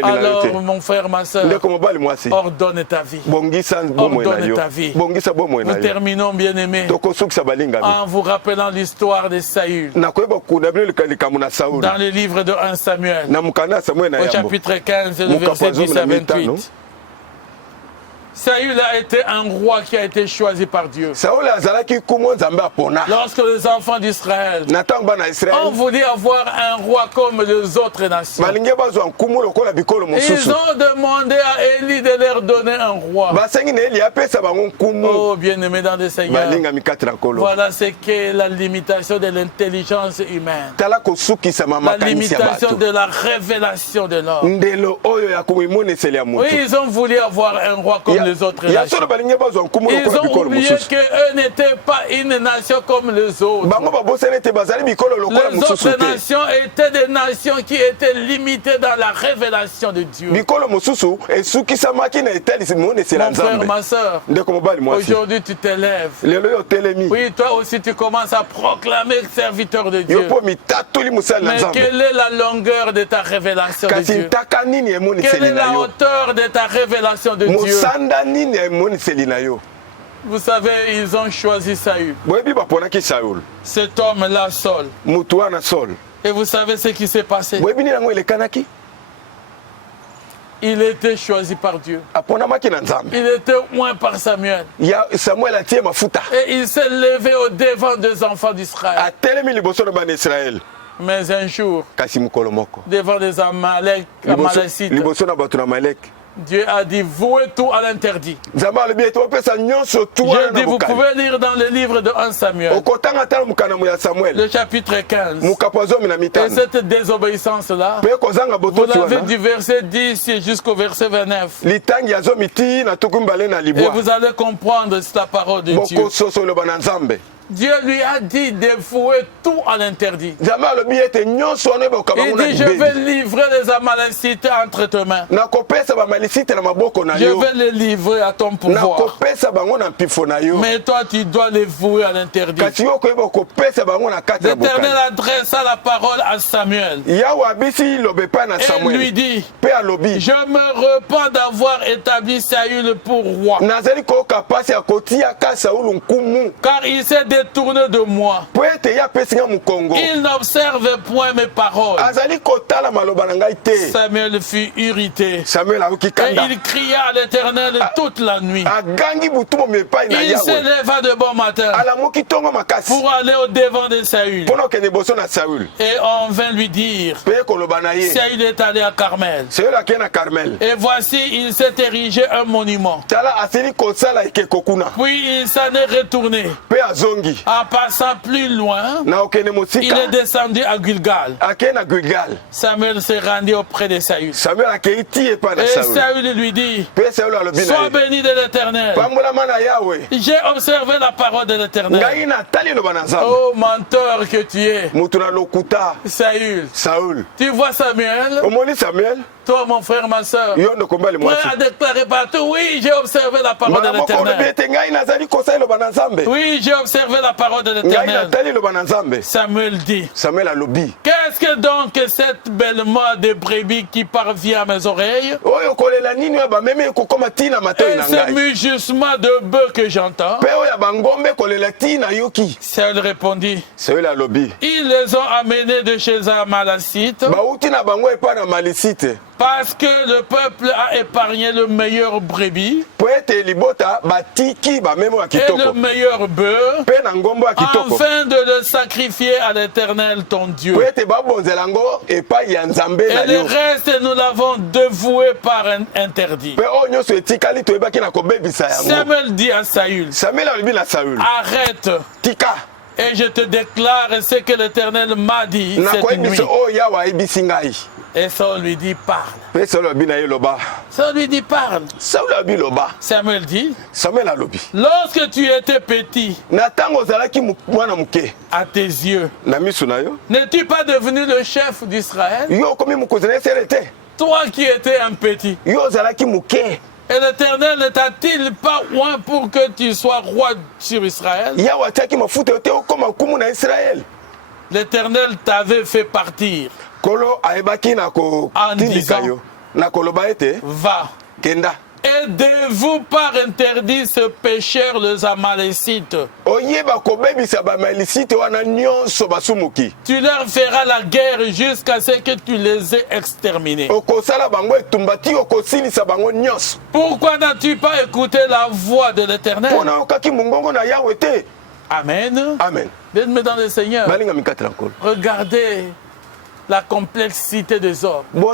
Alors, mon frère, ma soeur, ordonne ta vie. Ordonne ta vie. Nous terminons, bien aimés, en vous rappelant l'histoire de Saül. Dans le livre de 1 Samuel, au chapitre 15, le verset 10 à 28. Saül a été un roi qui a été choisi par Dieu. Lorsque les enfants d'Israël ont voulu avoir un roi comme les autres nations, ils ont demandé à Élie de leur donner un roi. Oh, bien-aimé dans le Seigneur, voilà ce qu'est la limitation de l'intelligence humaine. La limitation de la révélation de l'homme. Oui, ils ont voulu avoir un roi comme les autres nations. Ils ont oublié qu'eux n'étaient pas une nation comme les autres. Les autres nations étaient des nations qui étaient limitées dans la révélation de Dieu. Mon frère, ma soeur, aujourd'hui tu t'élèves. Oui, toi aussi tu commences à proclamer serviteur de Dieu. Mais quelle est la longueur de ta révélation de Dieu? Quelle est la hauteur de ta révélation de Dieu? Vous savez, ils ont choisi Saül. Cet homme-là, Saul. Et vous savez ce qui s'est passé? Il était choisi par Dieu. Il était oint par Samuel. Et il s'est levé au devant des enfants d'Israël. Mais un jour, devant des Amalécites, Dieu a dit, vouez tout à l'interdit. Je dis, vous pouvez lire dans le livre de 1 Samuel, le chapitre 15. Et cette désobéissance-là, vous l'avez du verset 10 jusqu'au verset 29. Et vous allez comprendre la parole de Dieu. Dieu lui a dit de vouer tout à l'interdit. Il dit, je vais livrer les Amalécites entre tes mains. Je vais les livrer à ton pouvoir. Mais toi, tu dois les vouer à l'interdit. L'Éternel adressa la parole à Samuel. Et lui dit, je me repens d'avoir établi Saül pour roi. Car il s'est détourné de moi. Il n'observe point mes paroles. Samuel fut irrité. Et il cria à l'Éternel toute la nuit. Il s'éleva de bon matin pour aller au devant de Saül. Et on vint lui dire, Saül est allé à Carmel. Et voici, il s'est érigé un monument. Puis il s'en est retourné. En passant plus loin, il est descendu à Gilgal. Samuel s'est rendu auprès de Saül. Et Saül lui dit, sois béni de l'Éternel. J'ai observé la parole de l'Éternel. Oh menteur que tu es, Saül. Tu vois Samuel? Toi, mon frère, ma soeur, prêt à déclarer partout, oui, j'ai observé la parole de l'Éternel. Oui, j'ai observé la parole de l'Éternel. Samuel dit, qu'est-ce que donc cette belle mode de brebis qui parvient à mes oreilles? Et ce mugissement de bœuf que j'entends? Saül répondit, ils les ont amenés de chez Amalécites. Parce que le peuple a épargné le meilleur brebis et le meilleur bœuf afin de le sacrifier à l'Éternel ton Dieu. Et le reste, nous l'avons dévoué par un interdit. Samuel dit à Saül, arrête. Et je te déclare ce que l'Éternel m'a dit cette nuit. Et Saul lui dit, parle. Saul lui dit, parle. Samuel dit, lorsque tu étais petit, à tes yeux, n'es-tu pas devenu le chef d'Israël? Toi qui étais un petit. Et l'Éternel ne t'a-t-il pas oint pour que tu sois roi sur Israël? L'Éternel t'avait fait partir en disant, va. Aidez-vous par interdit ce pécheur, les Amalécites. Tu leur feras la guerre jusqu'à ce que tu les aies exterminés. Pourquoi n'as-tu pas écouté la voix de l'Éternel? Amen. Amen. Bien-aimés dans le Seigneur, regardez la complexité des hommes. Dieu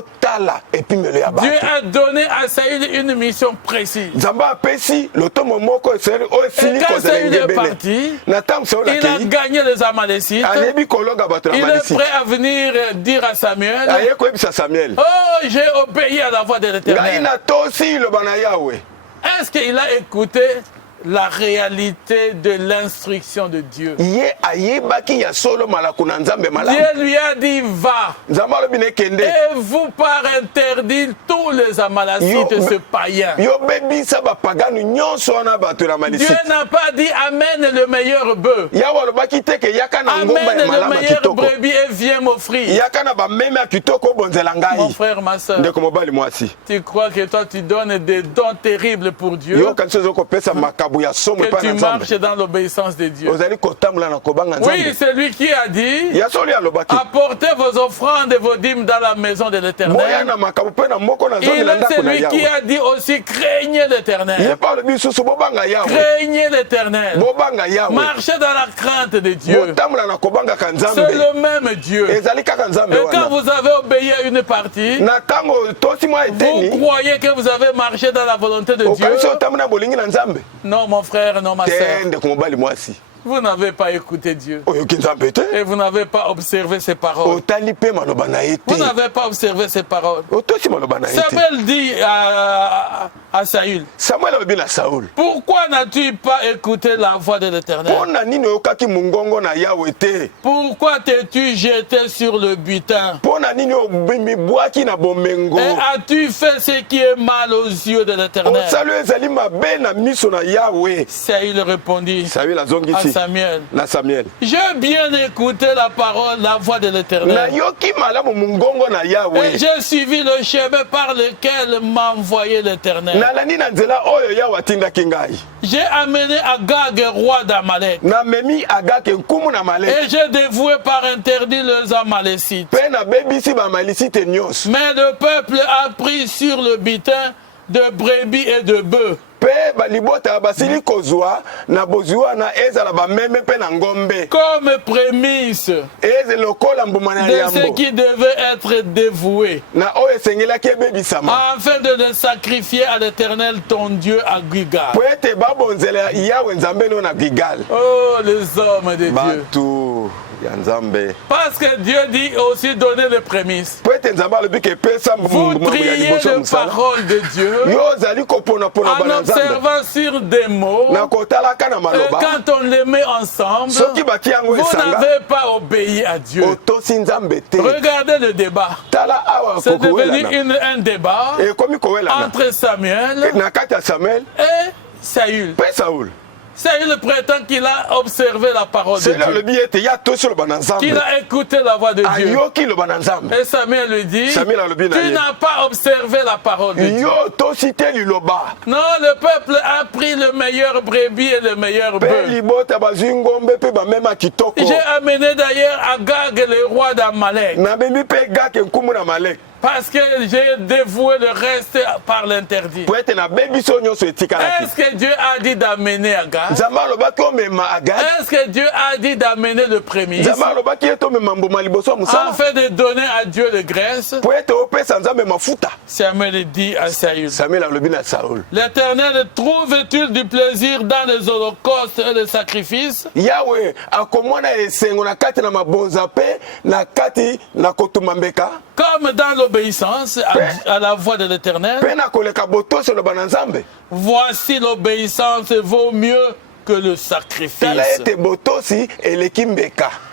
a donné à Saül une mission précise. Et quand Saül est parti, il a gagné les Amalécites. Il est prêt à venir dire à Samuel, oh, j'ai obéi à la voix de l'Éternel. Est-ce qu'il a écouté la réalité de l'instruction de Dieu? Dieu lui a dit, va. Et vous par interdit tous les Amalécites, ce païen. Dieu n'a pas dit amène le meilleur bœuf. Amène le meilleur brebis et viens m'offrir. Mon frère, ma soeur, tu crois que toi tu donnes des dons terribles pour Dieu? Que tu marches dans l'obéissance de Dieu. Oui, c'est lui qui a dit, apportez vos offrandes et vos dîmes dans la maison de l'Éternel. Il est celui qui a dit aussi, craignez l'Éternel. Craignez l'Éternel. Marchez dans la crainte de Dieu. C'est le même Dieu. Et quand vous avez obéi à une partie, vous croyez que vous avez marché dans la volonté de Dieu? Non, mon frère, non, ma soeur. Vous n'avez pas écouté Dieu. Et vous n'avez pas observé ses paroles. Vous n'avez pas observé ses paroles. Samuel dit à Saül, pourquoi n'as-tu pas écouté la voix de l'Éternel? Pourquoi t'es-tu jeté sur le butin? Et as-tu fait ce qui est mal aux yeux de l'Éternel? Saül répondit à Samuel, j'ai bien écouté la parole, la voix de l'Éternel. Et j'ai suivi le chemin par lequel m'a envoyé l'Éternel. J'ai amené Agag, roi d'Amalek. Et j'ai dévoué par interdit les Amalécites. Mais le peuple a pris sur le butin de brebis et de bœufs. Comme prémisse de ce qui devait être dévoué, afin de le sacrifier à l'Éternel ton Dieu à Gilgal. Oh, les hommes de Dieu. Parce que Dieu dit aussi donner les prémices. Vous triez les paroles de Dieu en observant sur des mots. Et quand on les met ensemble, vous n'avez pas obéi à Dieu. Regardez le débat. C'est devenu un débat entre Samuel et Saül. Saül prétend qu'il a observé la parole de Dieu, qu'il a écouté la voix de Dieu. Et Samuel lui dit, tu n'as pas observé la parole de Dieu. Non, le peuple a pris le meilleur brebis et le meilleur bœuf. J'ai amené d'ailleurs Agag, le roi d'Amalek. Parce que j'ai dévoué le reste par l'interdit. Est-ce que Dieu a dit d'amener Agar? Est-ce que Dieu a dit d'amener le prémisse? Afin de donner à Dieu le graisse. Samuel dit à Saül. L'Éternel trouve-t-il du plaisir dans les holocaustes et les sacrifices? Comme dans l'obéissance à la voix de l'Éternel. Voici l'obéissance vaut mieux que le sacrifice.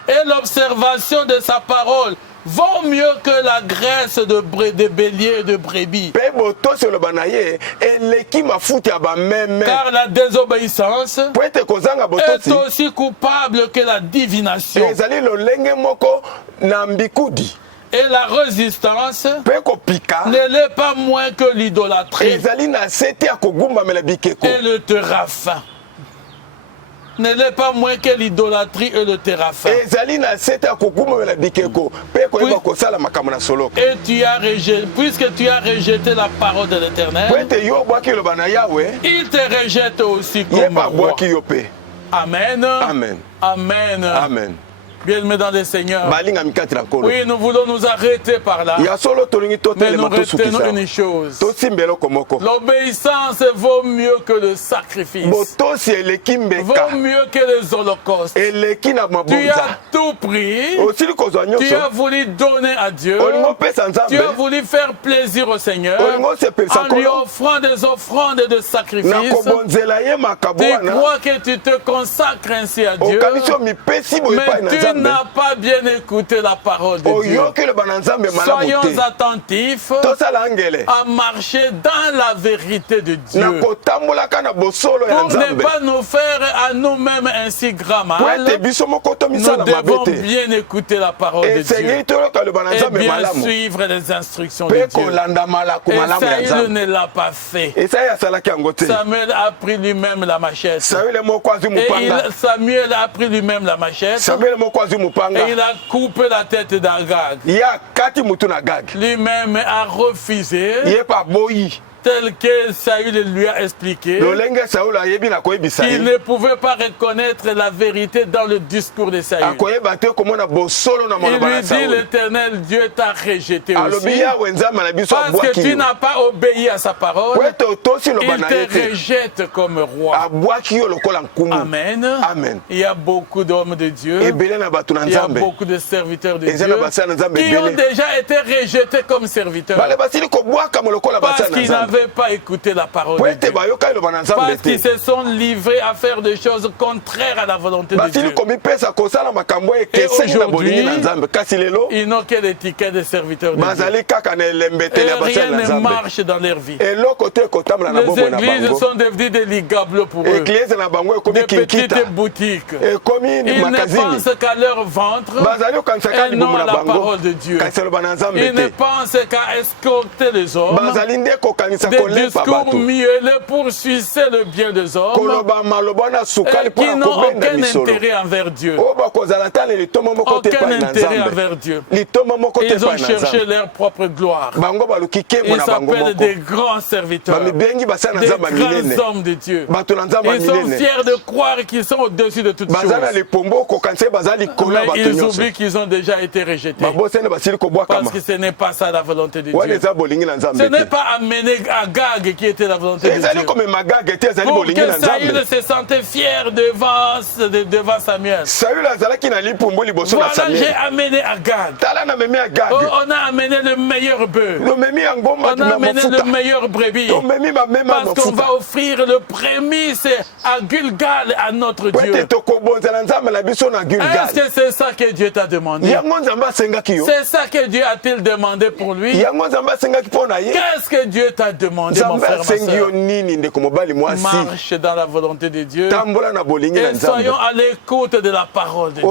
Et l'observation de sa parole vaut mieux que la graisse de bélier et de brebis. Car la désobéissance est aussi coupable que la divination. Et la résistance ne l'est pas moins que l'idolâtrie. Et le téraphin ne l'est pas moins que l'idolâtrie et le téraphin. Et tu as rejeté, puisque tu as rejeté la parole de l'Éternel, il te rejette aussi comme roi. Amen. Amen. Amen. Amen. Bien-aimés dans le Seigneur. Oui, nous voulons nous arrêter par là. Mais nous retenons une chose. L'obéissance vaut mieux que le sacrifice. Vaut mieux que les holocaustes. Tu as tout pris. Tu as voulu donner à Dieu. Tu as voulu faire plaisir au Seigneur en lui offrant des offrandes et des sacrifices. Tu crois que tu te consacres ainsi à Dieu. Mais tu n'a pas bien écouté la parole de Dieu. Soyons attentifs à marcher dans la vérité de Dieu. Pour ne pas nous faire à nous-mêmes ainsi grand mal, nous devons bien écouter la parole de Dieu et bien suivre les instructions de Dieu. Et Saül ne l'a pas fait. Samuel a pris lui-même la machette. Samuel a pris lui-même la machette. Et il a coupé la tête d'Agag. Lui-même a refusé. Tel que Saül lui a expliqué, qu'il ne pouvait pas reconnaître la vérité dans le discours de Saül. Il lui dit, l'Éternel Dieu t'a rejeté aussi, parce que tu n'as pas obéi à sa parole. Il te rejette comme roi. Amen. Amen. Il y a beaucoup d'hommes de Dieu, il y a beaucoup de serviteurs de Dieu qui ont déjà été rejetés comme serviteurs, parce qu'ils n'avaient pas écouté la parole de Dieu, parce qu'ils se sont livrés à faire des choses contraires à la volonté de Dieu. Et aujourd'hui, ils n'ont que l'étiquette de serviteurs de Dieu. Et rien ne marche dans leur vie. Les églises sont devenues des ligables pour eux, des petites boutiques. Ils ne pensent qu'à leur ventre et non à la parole de Dieu. Ils ne pensent qu'à escorter les hommes, des discours miellés pour sucer le bien des hommes et qui n'ont aucun intérêt envers Dieu. Aucun intérêt envers Dieu. Ils ont cherché leur propre gloire. Ils s'appellent des grands serviteurs, des grands hommes de Dieu. Ils sont fiers de croire qu'ils sont au-dessus de toutes choses. Mais ils oublient qu'ils ont déjà été rejetés. Parce que ce n'est pas ça la volonté de Dieu. Ce n'est pas amener Agag qui était la volonté de Dieu. Pour que Saül se sentait fier devant Samuel. Voilà, j'ai amené Agag. Oh, on a amené le meilleur bœuf. On a amené le meilleur brebis. Parce qu'on va offrir le prémisse à Gilgal, à notre Dieu. Est-ce que c'est ça que Dieu t'a demandé? C'est ça que Dieu a-t-il demandé pour lui? Qu'est-ce que Dieu t'a demandé, mon frère, ma soeur? Marche dans la volonté de Dieu et soyons à l'écoute de la parole de Dieu.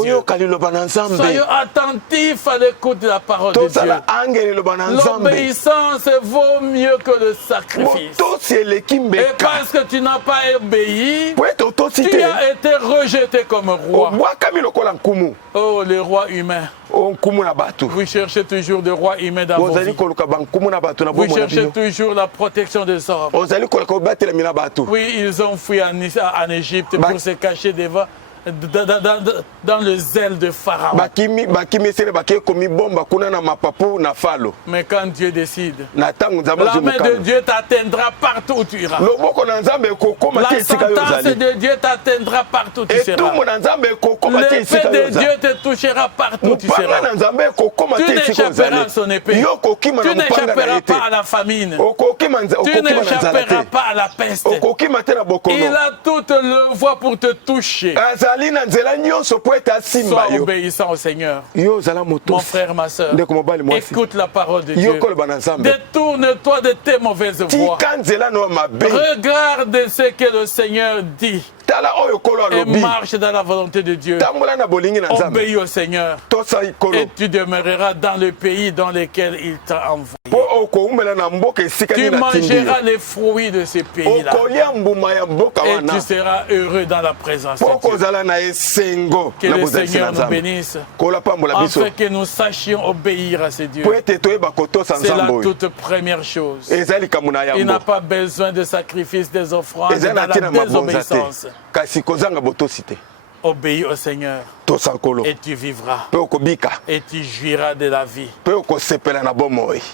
Soyons attentifs à l'écoute de la parole de Dieu. L'obéissance vaut mieux que le sacrifice. Et parce que tu n'as pas obéi, tu as été rejeté comme roi. Oh, les rois humains. Vous cherchez toujours de roi humain dans vos vies. Vous cherchez toujours la protection des hommes. Oui, ils ont fui en Égypte pour se cacher devant. Dans le zèle de Pharaon. Mais quand Dieu décide, la main de Dieu t'atteindra partout où tu iras. La sentence de Dieu t'atteindra partout où tu seras. L'épée de Dieu te touchera partout où tu seras. Tu n'échapperas à son épée. Tu n'échapperas pas à la famine. Tu n'échapperas pas à la peste. Il a toute le voie pour te toucher. Sois obéissant au Seigneur. Mon frère, ma soeur, écoute la parole de Dieu. Détourne-toi de tes mauvaises voies. Regarde ce que le Seigneur dit. Et marche dans la volonté de Dieu. Obéis au Seigneur. Et tu demeureras dans le pays dans lequel il t'a envoyé. Tu mangeras les fruits de ces pays-là. Et tu seras heureux dans la présence de Dieu. Que le Seigneur nous bénisse. Afin que nous sachions obéir à ce Dieu. C'est la toute première chose. Il n'a pas besoin de sacrifice, des offrandes, de la désobéissance. Obéis au Seigneur et tu vivras et tu jouiras de la vie.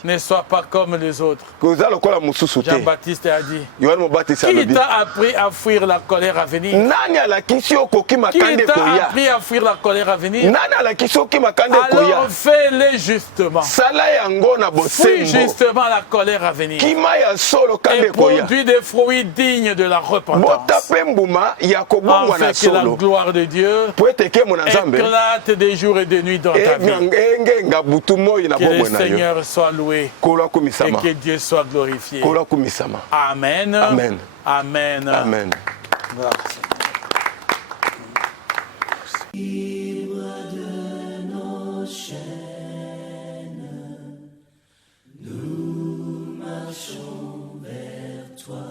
Ne sois pas comme les autres. Jean-Baptiste a dit, qui t'a appris à fuir la colère à venir? Qui t'a appris à fuir la colère à venir? Alors fais-le justement. Fuis justement la colère à venir et produis des fruits dignes de la repentance. Afin que la gloire de Dieu éclate des jours et des nuits dans ta vie. Que le Seigneur soit loué et que Dieu soit glorifié. Amen. Amen. Amen. Amen. Libre de nos chaînes, nous marchons vers toi.